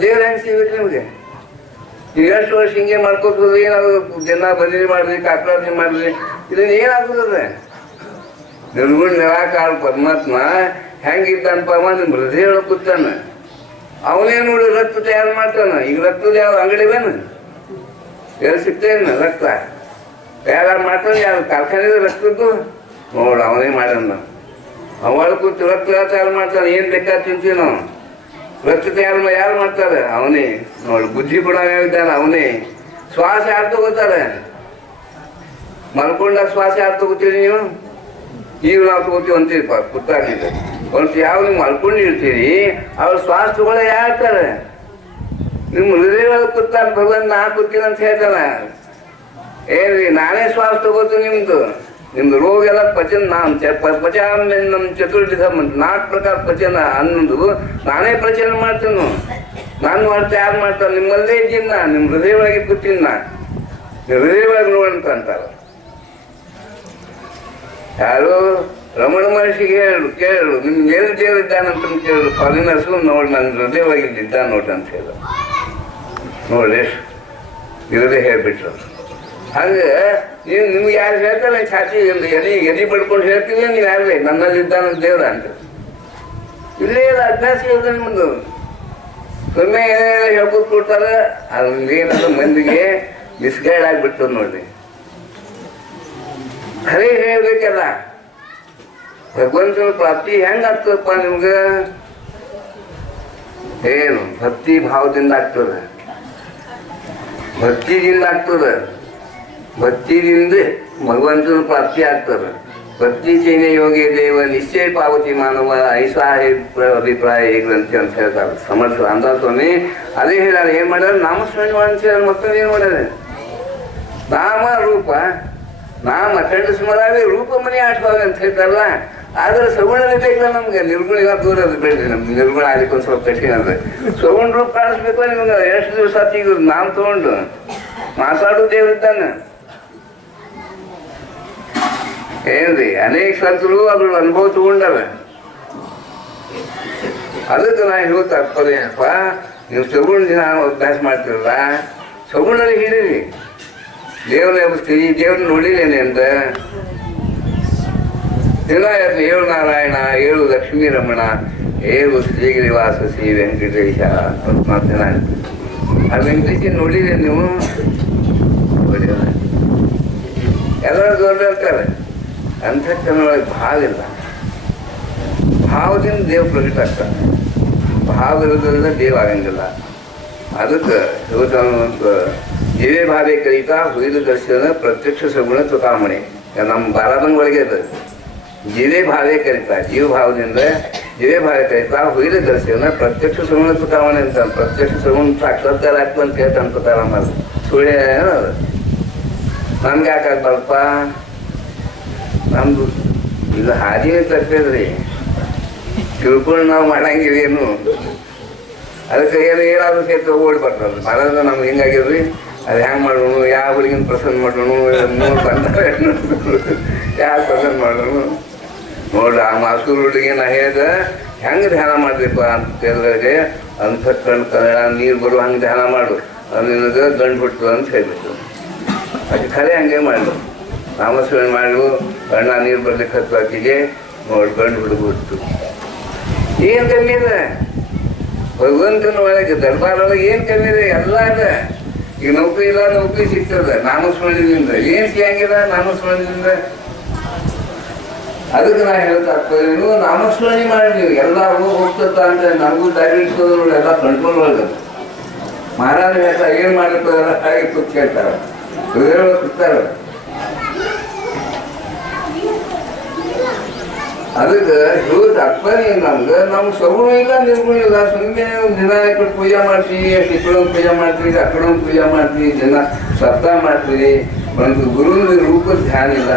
ದೇವ್ರ ಹೆಂಗೆ ಸಿಗ್ಬೇಕು ನಿಮಗೆ ಈಗ ಎಷ್ಟು ವರ್ಷ ಹಿಂಗೆ ಮಾಡ್ಕೋತದ್ರಿ ನಾವು ಜನ ಬದಲಿ ಮಾಡಿದ್ರಿ ಕಾಕರಾಜಿ ಮಾಡಿದ್ರಿ ಇದನ್ನ ಏನಾಗ್ತದ ನಿರ್ಗುಣ ನಿರಾಕಾರ ಪರಮಾತ್ಮ ಹೆಂಗಿದ್ದಾನಪ್ಪ ನಿಮ್ಮ ಹೃದಯ ಒಳಗೆ ಕೂತಾನ ಅವನೇ ನೋಡಿ ರಕ್ತ ತಯಾರು ಮಾಡ್ತಾನ ಈಗ ರಕ್ತದ ಯಾವ ಅಂಗಡಿ ಬೇನ ಎಲ್ಲಿ ಸಿಗ್ತೇನ ರಕ್ತ ತಯಾರು ಮಾಡ್ತಾನೆ ಯಾವ ಕಾರ್ಖಾನೆ ರಕ್ತದ್ದು ನೋಡು ಅವನೇ ಮಾಡ್ಯಾನ ಅವಳ ಕೂತು ರಕ್ತ ತಯಾರು ಮಾಡ್ತಾನೆ ಏನು ಬೇಕಾದ ತಿಂತೀವಿ ನಾವು ರಕ್ತ ತಯಾರು ಯಾರು ಮಾಡ್ತಾರೆ ಅವನೇ ನೋಡಿ ಬುದ್ಧಿ ಕೂಡ ಹೇಳಿದ್ದಾನೆ ಅವನೇ ಶ್ವಾಸ ಯಾರು ತಗೋತಾರೆ ಮಲ್ಕೊಂಡಾಗ ಶ್ವಾಸ ಯಾರು ತಗೋತೀರಿ ನೀವು ಈಗ ನಾವು ತಗೋತೀವಿ ಅಂತೀರಿಪ್ಪ ಕೂತಾಗಿದ್ದೆ ಒಂದು ಯಾವ ನೀವು ಮಲ್ಕೊಂಡಿರ್ತೀರಿ ಅವ್ರ ಶ್ವಾಸ ತಗೊಳ್ಳ ಯಾರ್ತಾರೆ ನಿಮ್ಮ ಹೃದಯ ಒಳಗೆ ಕೂತಾನೆ ಭಗವಂತ ನಾ ಕೂತೀನಿ ಅಂತ ಹೇಳ್ತಾನೆ ಏನ್ರಿ ನಾನೇ ಶ್ವಾಸ ತಗೋತೀನಿ ನಿಮ್ದು ರೋಗ ಎಲ್ಲ ಪಚನ ಪಚಾಮ ನಮ್ಮ ಚತುರ್ವಿಧ 4 ಪ್ರಕಾರ ಪಚನ ಅನ್ನೋದು ನಾನೇ ಪ್ರಚನ ಮಾಡ್ತೀನಿ ನಾನು ಮಾಡ್ತಾ ಯಾರು ಮಾಡ್ತಾರೆ ನಿಮ್ಮಲ್ಲೇ ಇದ್ದೀನಿ ನಾ ನಿಮ್ಮ ಹೃದಯ ಒಳಗೆ ಕೂತೀನಿ ನಾ ಹೃದಯ ಒಳಗೆ ನೋಡಂತ ಅಂತಾರೆ ಯಾರು ರಮಣ ಮಹರ್ಷಿಗೆ ಕೇಳು ನಿಮ್ಗೆ ಏನು ದೇವ್ರು ಇದ್ದಾನಂತ ಕೇಳು ಫಾರಿನರ್ಸು ನೋಡಿ ನನ್ನ ಹೃದಯ ಒಳಗಿದ್ದ ನೋಡ್ರಿ ಅಂತ ಹೇಳ ನೋಡಿ ಇರದೇ ಹೇಳ್ಬಿಟ್ರು ಹಂಗೆ ನೀವು ನಿಮ್ಗೆ ಯಾರು ಹೇಳ್ತಾರೆ ಛಾತಿ ಎದಿ ಪಡ್ಕೊಂಡು ಹೇಳ್ತೀವಿ ನೀವು ಯಾರೇ ನನ್ನಲ್ಲಿದ್ದಾನ ದೇವ್ರ ಅಂತ ಇಲ್ಲೇ ಇಲ್ಲ ಅಭ್ಯಾಸ ಇಲ್ಲದೆ ನಿಮ್ಮದು ಸುಮ್ಮನೆ ಏನೇನೋ ಹೇಳ್ಕೊಟ್ ಕೊಡ್ತಾರೆ ಅದೇನದು ಮಂದಿಗೆ ಮಿಸ್ಗೈಡ್ ಆಗಿಬಿಡ್ತದೆ ನೋಡ್ರಿ ಖರೆ ಹೇಳ್ಬೇಕಲ್ಲ ಭಗವಂತನ ಪ್ರಾಪ್ತಿ ಹೆಂಗೆ ಆಗ್ತದಪ್ಪ ನಿಮ್ಗೆ ಏನು ಭಕ್ತಿ ಭಾವದಿಂದ ಆಗ್ತದೆ ಭಕ್ತಿದಿಂದ ಆಗ್ತದೆ ಭಕ್ತಿಯಿಂದ ಭಗವಂತನ ಪ್ರಾಪ್ತಿ ಆಗ್ತದೆ पत्नीचेने योगे देव निश्चय पावती मानव ऐसा आहे ಅಭಿಪ್ರಾಯ ಈ ಗ್ರಂಥಿ ಅಂತ ಹೇಳ್ತಾರೆ ಸಮರ್ಥ ರಾಮದಾಸ್ ಸ್ವಾಮಿ. ಅದೇ ಹೇಳ್ಯಾರ, ಏನ್ ಮಾಡ್ಯಾರ, ನಾಮಸ್ಮರಣೆ ಮಾಡ್ತಾರೆ. ಮತ್ತೊಂದು ಏನ್ ಮಾಡ್ಯಾರ, ನಾಮ ರೂಪ ನಾಮ ಕಂಡು ಸ್ಮರಾವಿ ರೂಪ ಮನಿ ಆಟ್ವಾವೆ ಅಂತ ಹೇಳ್ತಾರಲ್ಲ. ಆದ್ರೆ ಸಗುಣನೇ ಬೇಕಲ್ಲ ನಮ್ಗೆ. ನಿರ್ಗುಣ ಇವಾಗ ದೂರ ಅದು ಬೇಡ್ರಿ, ನಮ್ಗೆ ನಿರ್ಗುಣ ಆಗ್ಲಿಕ್ಕೆ ಒಂದು ಸ್ವಲ್ಪ ಕಠಿಣ ಅಂದ್ರೆ ಸಗುಣ ರೂಪ ಕಾಣಿಸ್ಬೇಕು. ನಿಮ್ಗೆ ಎಷ್ಟು ದಿವಸ ಆತ ಈಗ ನಾಮ ತಗೊಂಡು ಮಾತಾಡೋ ದೇವ್ರಿದ್ದಾನೆ ಏನ್ರಿ. ಅನೇಕ ಸಂತರು ಅದ್ರ ಅನುಭವ ತಗೊಂಡಾರ. ಅದಕ್ಕೆ ನಾ ಹೇಳೋ ತಾತ್ಪರ್ಯಪ್ಪ, ನೀವು ಸಗುಣ ದಿನ ಅಭ್ಯಾಸ ಮಾಡ್ತಿರಲ್ಲ, ಸಗುಣಲ್ಲಿ ಹಿಡೀರಿ. ದೇವ್ರ ಎಬ್ಬಿಸ್ತೀವಿ, ದೇವ್ರನ್ನ ನೋಡಿರೇನೆ ಅಂತ ದಿನ ಏಳು ನಾರಾಯಣ, ಏಳು ಲಕ್ಷ್ಮೀ ರಮಣ, ಏಳು ಶ್ರೀಗಿರಿವಾಸ ಶ್ರೀ ವೆಂಕಟೇಶ ಅಂತ ಮಾತೇನ. ಆ ವೆಂಕಟೇಶ ನೋಡಿದ್ರೆ ನೀವು ಎಲ್ಲರೂ ದೊಡ್ಡ ಹೇಳ್ತಾರೆ. ಅಂತಃಕರಣೊಳಗೆ ಭಾವ ಇಲ್ಲ. ಭಾವದಿಂದ ದೇವ್ ಪ್ರಕಟ ಆಗ್ತಾನೆ. ಭಾವ ಇರೋದ್ರಿಂದ ದೇವ್ ಆಗಂಗಿಲ್ಲ. ಅದಕ್ಕೆ ಇವತ್ತು ಜೀವೇ ಭಾವೇ ಕಲಿತಾ ಹುಯಿದು ದರ್ಶನ ಪ್ರತ್ಯಕ್ಷ ಸಗುಣ ತುಕಾಮಣಿ. ನಮ್ಮ ಬಾರಾದಂಗ ಒಳಗೆ ಅದು ಜೀವೇ ಭಾವೇ ಕಲಿತಾ, ಜೀವ ಭಾವದಿಂದ ಜೀವೇ ಭಾವ ಕಲಿತಾ ಹುಯಿದು ದರ್ಶನ ಪ್ರತ್ಯಕ್ಷ ಸಗುಣ ತುಕಾಮಣಿ ಅಂತ. ಪ್ರತ್ಯಕ್ಷ ಸಗುಣ ಸಾಕ್ಷಾತ್ಕಾರ ಆಗ್ತದೆ ಅಂತ ಹೇಳ್ತಾನೆ ತುಕಾರಾಮ. ಸುಳ್ಳು ಏನದು, ನಮ್ಗೆ ಯಾಕಾಗ್ಬಾರಪ್ಪ, ನಮ್ದು ಇದು ಹಾದಿನೇ ತಪ್ಪಿದ್ರಿ, ತಿಳ್ಕೊಂಡು ನಾವು ಮಾಡಂಗಿವೇನು. ಅದಕ್ಕೆ ಏನಾದ್ರು ಸೇರ್ತು ಓಡಿ ಬರ್ತದೆ. ಮಾಡೋದು ನಮ್ಗೆ ಹಿಂಗಾಗಿರ್ರಿ, ಅದು ಹೆಂಗೆ ಮಾಡೋಣ, ಯಾವ ಹುಡುಗಿನ ಪ್ರಸನ್ನ ಮಾಡೋಣ, ಮೂರು ಬಂದ ಯಾವ ಪ್ರಸನ್ನ ಮಾಡೋಣ ನೋಡ್ರಿ. ಆ ಮಾಸೂರು ಹುಡುಗಿ ನಾ ಹೇಳಿದೆ ಹೆಂಗೆ ಧ್ಯಾನ ಮಾಡ್ರಿಪ್ಪ ಅಂತ ಕೇಳಿದ್ರೆ, ಅಂಥ ಕಣ್ಣು ಕನ್ನಡ ನೀರು ಬರುವ ಹಂಗೆ ಧ್ಯಾನ ಮಾಡು, ಅದು ನಿನಗೆ ಗಂಡು ಬಿಡ್ತು ಅಂತ ಹೇಳ್ಬಿಟ್ಟು. ಅದು ಖರೆ ಹಂಗೆ ಮಾಡು, ನಾಮಸ್ಮರಣೆ ಮಾಡು, ಕಣ್ಣ ನೀರು ಬರ್ಲಿಕ್ಕೆ ಹತ್ತು ಆಕಿಗೆ ನೋಡಿ ಗಂಡು ಹುಡುಗ್ಬಿಡ್ತು. ಏನು ಕಮ್ಮಿ ಇದೆ ಭಗವಂತನ ಒಳಗೆ ದರ್ಬಾರೊಳಗೆ? ಏನು ಕಮ್ಮಿ ಇದೆ? ಎಲ್ಲ ಇದೆ. ಈಗ ನೌಕರಿ ಇಲ್ಲ, ನೌಕರಿ ಸಿಗ್ತದೆ ನಾಮಸ್ಮರಣೆಯಿಂದ. ಏನು ಸಿಗಂಗಿಲ್ಲ ನಾಮಸ್ಮರಣೆಯಿಂದ? ಅದಕ್ಕೆ ನಾ ಹೇಳ್ತಾಗ್ತದೇನು, ನಾಮಸ್ಮರಣೆ ಮಾಡಿ ನೀವು ಎಲ್ಲರೂ ಹೋಗ್ತದ ಅಂತ ನನಗೂ ದಾರಿ ಇಟ್ಕೋದು ನೋಡಿ, ಎಲ್ಲ ಕಂಟ್ರೋಲ್ ಒಳಗೆ. ಮಹಾರಾಜ ಹೇಳ್ತಾ ಏನು ಮಾಡಿರ್ತಾರ ಹಾಗೆ ಕೂತ್ ಕೇಳ್ತಾರ, ಕೂತಾರ. ಅದಕ್ಕೆ ಇವತ್ತು ಅಪ್ಪನೇ ನಮ್ಗೆ ಸಗುಣ ಇಲ್ಲ ನಿರ್ಗುಣ ಇಲ್ಲ. ಸುಮ್ಮನೆ ದಿನ ಇಟ್ಟು ಪೂಜೆ ಮಾಡ್ತೀವಿ, ಇಕ್ಕಡೊಂದು ಪೂಜೆ ಮಾಡ್ತೀವಿ, ಅಕ್ಕಡೊಂದು ಪೂಜೆ ಮಾಡ್ತೀವಿ, ದಿನ ಸಪ್ತಾಹ ಮಾಡ್ತೀವಿ. ಒಂದು ಗುರುವಿನ ರೂಪದ ಧ್ಯಾನ ಇಲ್ಲ.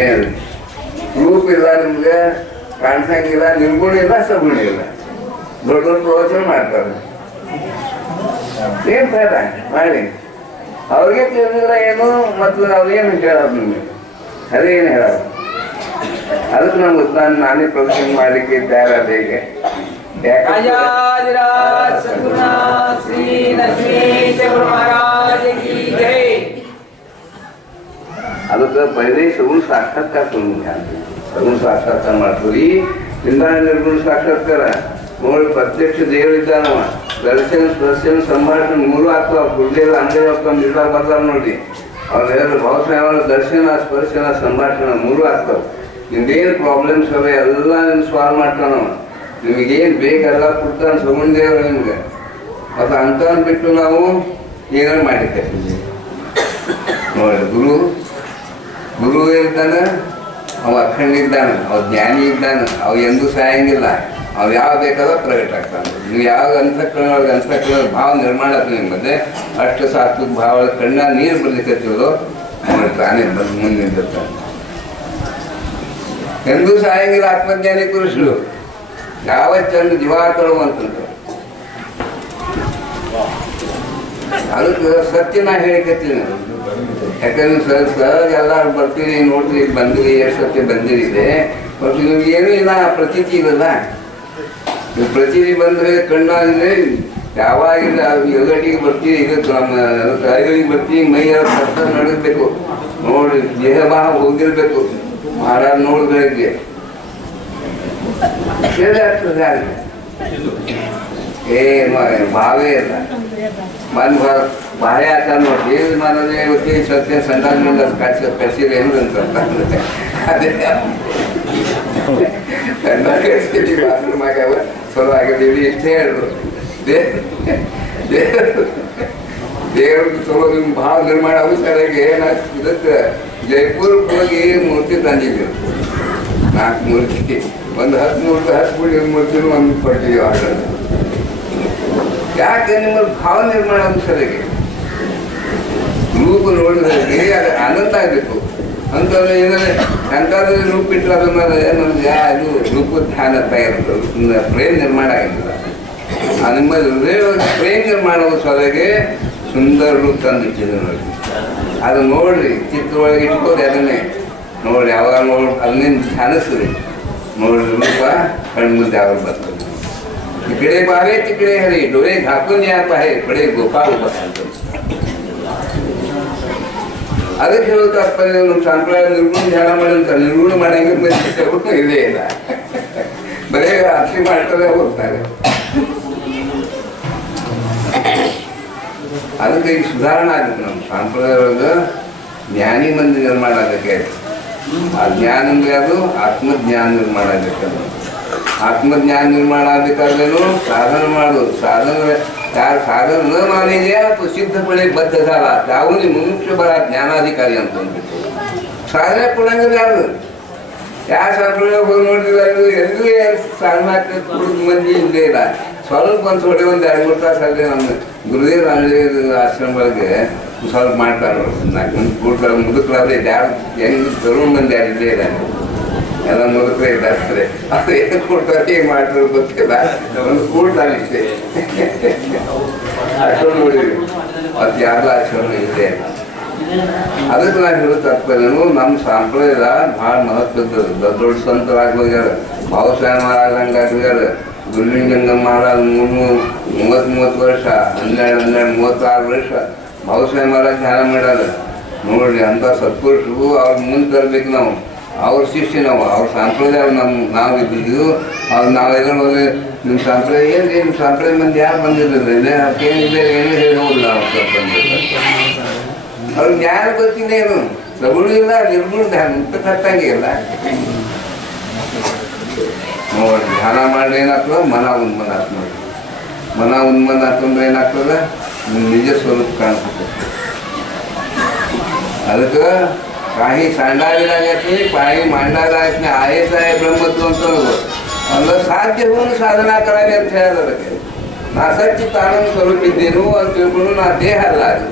ಏನು ರೂಪ ಇಲ್ಲ, ನಿಮ್ಗೆ ಕಾಣಿಸಂಗಿಲ್ಲ, ನಿರ್ಗುಣ ಇಲ್ಲ, ಸಗುಣ ಇಲ್ಲ. ದೊಡ್ಡ ದೊಡ್ಡ ಪ್ರವಚನ ಮಾಡ್ತಾರೆ. ಏನ್ ಫಾಯ್ದ ಮಾಡಿ? ಅವ್ರಿಗೆ ತಿಳಿದಿಲ್ಲ ಏನು, ಮತ್ತು ಅವ್ರೇನು ಹೇಳೋದು ನಿಮಗೆ, ಅದೇನು ಹೇಳೋದು. ಅದಕ್ಕೆ ನಮ್ಗೆ ನಾನೇ ಪ್ರವಚನ ಮಾಡಲಿಕ್ಕೆ ತಯಾರಾದ. ಹೇಗೆ ಅದಕ್ಕೆ ಪहिले ಸಗುಣ ಸಾಕ್ಷಾತ್ಕಾರ ಸಗುಣ ಸಾಕ್ಷಾತ್ಕಾರ ಮಾಡ್ತೀವಿ. ನಿಂದಾನ ನಿರ್ಗುಣ ಸಾಕ್ಷಾತ್ಕಾರ ನೋಡಿ. ಪ್ರತ್ಯಕ್ಷ ದೇವರಿದ್ದಾನವ. ದರ್ಶನ ಸ್ಪರ್ಶನ ಸಂಭಾಷಣೆ ಮೂರು ಆಗ್ತಾವ. ಗುರುದೇವ ಅಂಗಡಿ ಹೋಗ್ತಾವ ನಿರ್ಧಾರ ಬರ್ತಾರ ನೋಡಿ. ಅವ್ರು ಹೇಳಿದ್ರು ಭಾವಸ್ವಾಮಿ ದರ್ಶನ ಸ್ಪರ್ಶನ ಸಂಭಾಷಣೆ ಮೂರು ಆಗ್ತಾವ. ನಿಮ್ದೇನು ಪ್ರಾಬ್ಲಮ್ಸ್ ಅವೆ ಎಲ್ಲ ನಿಮ್ಗೆ ಸಾಲ್ವ್ ಮಾಡ್ತಾನವ. ನಿಮಗೇನು ಬೇಕೆಲ್ಲ ಕೊಡ್ತಾನೆ ಸಗುಣ ದೇವರು ನಿಮ್ಗೆ. ಮತ್ತು ಅಂತಂದು ಬಿಟ್ಟು ನಾವು ಏನಾರು ಮಾಡಿದ್ದೆ ನೋಡಿ. ಗುರು ಇದ್ದಾನೆ, ಅವ ಅಖಂಡ ಇದ್ದಾನೆ, ಅವ ಜ್ಞಾನಿ ಇದ್ದಾನೆ, ಅವ ಎಂದೂ ಸಾಯಂಗಿಲ್ಲ. ಅವು ಯಾವ ಬೇಕಾದ್ರೂ ಪ್ರಗಟ ಆಗ್ತಾನೆ. ನೀವು ಯಾವ ಅಂತಃಕರಣ ಭಾವ ನಿರ್ಮಾಣ ಆಗ್ತದೆ ನಿಮ್ಮದೇ. ಅಷ್ಟು ಸಾತ್ವಿಕ ಭಾವ ಕಣ್ಣ ನೀರು ಬರ್ಲಿಕ್ಕತ್ತಿರೋದು ತಾನೇ ಬಂದು ಮುಂದೆ ನಿಂತಿರ್ತಾನೆ. ಎಂದೂ ಸಾಯಂಗಿಲ್ಲ ಆತ್ಮಜ್ಞಾನಿ ಪುರುಷರು. ಯಾವ ಚಂದ ದಿವಾಕರು ಅಂತಂತ. ಅದಕ್ಕೆ ಸತ್ಯ ನಾ ಹೇಳಿಕತ್ತೀನಿ. ಯಾಕಂದ್ರೆ ಸಹಜ ಎಲ್ಲರೂ ಬರ್ತೀವಿ, ನೋಡ್ತೀವಿ, ಬಂದಿರಿ, ಎಷ್ಟು ಸತ್ಯ ಬಂದಿರಿದೆ. ಮತ್ತು ನಿಮ್ಗೆ ಏನೂ ಇಲ್ಲ, ಪ್ರತೀತಿ ಇರಲ್ಲ. ನೀವು ಪ್ರತೀತಿ ಬಂದರೆ ಕಣ್ಣಾಗಿದ್ರೆ ಯಾವಾಗಿಲ್ಲ ಎಗಟಿಗೆ ಬರ್ತೀವಿ, ಇದಕ್ಕೆ ನಮ್ಮ ಕೈಗಳಿಗೆ ಬರ್ತೀವಿ, ಮೈಯೆಲ್ಲ ಸತ್ತ ನಡಗಬೇಕು ನೋಡಿ, ದೇಹ ಭಾವ ಹೋಗಿರ್ಬೇಕು. ಮಹಾರಾಜ ನೋಡ್ಗಳಿಗೆ ಆಗ್ತದೆ. ಭಾವೇ ಇಲ್ಲ. ಮನ್ ಬಾಯ ಆತ ನೋಡಿ ಮನದೇ ಗೊತ್ತಿ ಸತ್ಯ ಸಂಧಾನದಿಂದ ಕಳ್ಸಿದ್ರೆ ಏನು ಅಂತ ಅದೇ ಸಂಧಾನ ಕಳಿಸ್ತೀವಿ. ಬಾತ್ರೂಮ್ ಆಗ್ಯಾವ ಚಲೋ ಆಗಿದ್ದೀವಿ ಇಷ್ಟೇ ಹೇಳಿದ್ರು. ದೇವ್ರದ್ದು ಚಲೋ ನಿಮ್ಮ ಭಾವ ನಿರ್ಮಾಣ ಆಗೋ ಸರಿಯಾಗಿ ಏನಾಗ್ತದೆ ಇದಕ್ಕೆ ಜೈಪುರಕ್ಕೆ ಹೋಗಿ ಮೂರ್ತಿ ತಂದಿದ್ದೀವಿ. 4 ಮೂರ್ತಿ, ಒಂದು 10 ಮೂರ್ತಿನೂ ಒಂದು ಕೊಟ್ಟಿದ್ದೀವಿ ಆರ್ಡರ್. ಯಾಕೆ ನಿಮ್ಮಲ್ಲಿ ಭಾವ ನಿರ್ಮಾಣ ಸರಿಗೆ ರೂಪ ನೋಡಿದ್ರೆ ಅದು ಆನಂದ ಆಗಬೇಕು ಅಂತಂದ್ರೆ ಏನಾದ್ರೆ ಎಂತಾದ್ರೂ ರೂಪ ಇಟ್ಟರೆ ಅದನ್ನ ನಮ್ಗೆ ಅದು ರೂಪ ಧ್ಯಾನ ತಯಾರಿರ್ತದೆ, ಪ್ರೇಮ್ ನಿರ್ಮಾಣ ಆಗಿಲ್ಲ. ನಿಮ್ಮ ಹೃದಯವಾಗಿ ಪ್ರೇಮ್ ನಿರ್ಮಾಣ ಸೊರಗೆ ಸುಂದರ ರೂಪ ತಂದಿಟ್ಟಿದೆ ನೋಡಿ. ಅದು ನೋಡ್ರಿ, ಚಿತ್ರ ಒಳಗೆ ಇಟ್ಕೋರಿ, ಅದನ್ನೇ ನೋಡ್ರಿ, ಯಾವಾಗ ನೋಡಿ ಅದನ್ನೇನು ಧ್ಯಾನಿಸ್ರಿ, ನೋಡ್ರಿ ರೂಪ ಕಣ್ಮುಂದೆ ಯಾವಾಗ ಬರ್ತದೆ. तिकडे पाहे तिकडे हरी, डोळे झाकून या पाहे पुढे गोपाळ उभा सांगतो. ಅದಕ್ಕೆ ಹೇಳ್ತಾರಪ್ಪ, ನಮ್ಮ ಸಂಪ್ರದಾಯ ನಿರ್ಗುಣ ಧ್ಯಾನ ಮಾಡಂತ. ನಿರ್ಗುಣ ಮಾಡಂಗೆ ಇದೆ ಇಲ್ಲ, ಬರೇ ಆರತಿ ಮಾಡ್ತಾರೆ ಹೋಗ್ತಾರೆ. ಅದಕ್ಕೆ ಈಗ ಸುಧಾರಣೆ ಆಗುತ್ತೆ. ನಮ್ಮ ಸಂಪ್ರದಾಯದೊಳಗ ಜ್ಞಾನಿ ಮಂದಿ ನಿರ್ಮಾಣ ಆಗಕ್ಕೆ, ಆ ಜ್ಞಾನ ಅಂದ್ರೆ ಅದು ಆತ್ಮಜ್ಞಾನ ನಿರ್ಮಾಣ ಆಗಕ್ಕೆ. ಆತ್ಮಜ್ಞಾನ ನಿರ್ಮಾಣ ಆಗಬೇಕಾದ್ರೇನು ಸಾಧನ ಮಾಡೋದು. ಯಾರು ಸಾಧನ न मानेजे तो सिद्धपणे बद्ध झाला, त्याहून मनुष्य बरा ज्ञानाधिकारी ಅಂತ ಅಂದ್ಬಿಟ್ಟು ಸಾಧನೆ ಕೊಡಂಗಿಲ್ಲ ಯಾರು. ಯಾವ ಸಂಪ್ರದಾಯ ಹೋಗಿ ನೋಡಿದ್ರೆ ಎಲ್ಲೂ ಸಾಧನ ಮಂದಿ ಇಲ್ಲೇ ಇಲ್ಲ. ಸ್ವಲ್ಪ ಒಂದು ಥೋಡೆ ಒಂದು 2-3 ತಾಸು ಅಲ್ಲೇ ನಮ್ಮ ಗುರುದೇವ್ರ ಆಶ್ರಮ ಒಳಗೆ ಸ್ವಲ್ಪ ಮಾಡ್ತಾರೆ ನೋಡಿ. 4 ಮಂದಿ ಕೂಡ್ತಾರೆ, ಮುದುಕರಾದ್ರೆ ಯಾರು ಹೆಂಗೆ ತರುಣ ಮಂದಿ ಯಾರು ಇಲ್ಲೇ ಇಲ್ಲ, ಎಲ್ಲ ಮುದುಕರೇ ಇದ್ದಾರೆ. ಅದು ಏನು ಕೊಡ್ತಾರೆ, ಹೇಗೆ ಮಾಡ್ತಾರೆ ಗೊತ್ತಿಲ್ಲ, ಒಂದು ಕೂಡ್ತಾರೆ ಇಷ್ಟೇ. ಅಷ್ಟೊಂದು ನೋಡಿದ್ವಿ, ಅದು ಯಾರು ಆಶ್ರಮ ಇದೆ. ಅದಕ್ಕೆ ನಾನು ಹೇಳೋ ತಾತ್ಪರ್ಯನು ನಮ್ಮ ಸಂಪ್ರದಾಯ ಭಾಳ ಮಹತ್ವದ್ದು. ದೊಡ್ಡ ಸಂತರಾಗಿ ಹೋಗ್ಯಾರ, ಭಾವಸ್ವಾಮಿ ಮಹಾರಾಜಂಗೆ ಆಗ್ಯಾರ, ಗುರುಲಿಂಗಂಗಮ್ಮ ಮಹಾರಾಜ್ 30 ವರ್ಷ, 12-36 ವರ್ಷ ಭಾವಸ್ವಾಮಿ ಮಹಾರಾಜ್ ಧ್ಯಾನ ಮಾಡ್ಯಾರ. ನೋಡ್ರಿ, ಅಂಥ ಸತ್ಪುರುಷರು ಅವ್ರ ಮುಂದೆ ತರಬೇಕು ನಾವು. ಅವ್ರ ಶಿಷ್ಯ ನಾವು, ಅವ್ರ ಸಂಪ್ರದಾಯ ನಾವು ಇದ್ದಿದ್ದು. ಅವ್ರು ನಾವೆಲ್ಲ ಹೋಗಿ ನಿಮ್ಮ ಸಂಪ್ರದಾಯ ಏನು, ನಿಮ್ಮ ಸಂಪ್ರದಾಯ ಮಂದಿ ಯಾರು ಬಂದಿರಲಿಲ್ಲ, ಏನಿಲ್ಲ ಏನೂ ಹೇಳಿ ಹೋಗಿಲ್ಲ. ಅವ್ರು ಸ್ವಲ್ಪ ಬಂದಿರ್ತಾರೆ, ಅವ್ರಿಗೆ ಜ್ಞಾನ ಗೊತ್ತಿಲ್ಲ, ಏನು ಸಗುಣ ಇಲ್ಲ, ನಿರ್ಗುಣ ಧ್ಯಾನ ಮುಕ್ತ ಕಟ್ಟಂಗೆ ಇಲ್ಲ. ನೋಡಿ, ಧ್ಯಾನ ಮಾಡಿ ಏನಾಗ್ತದೆ, ಮನ ಉನ್ಮನ ಆತ್ ನೋಡಿ. ಮನ ಉನ್ಮನ ಆತಂದ್ರೆ ಏನಾಗ್ತದೆ, ನಿಜ ಸ್ವರೂಪ ಕಾಣಿಸ್ತದೆ. ಅದಕ್ಕೆ काही सांडायला लागत नाही, काही मांडायला लागत नाही, आहेच आहे ब्रह्मत्व ಅಂದ್ರೆ ಸಾಧ್ಯ ಹೋಗಿ ಸಾಧನಾ करावी ಅಂತ ಹೇಳಿದ್ರೆ ನಾ ಸಚ್ಚಿತ್ ಆನಂದ ಸ್ವರೂಪ ಇದ್ದೇನು ಅಂತ ತಿಳ್ಕೊಂಡು ನಾ ದೇಹ ಅಲ್ಲ, ಅದು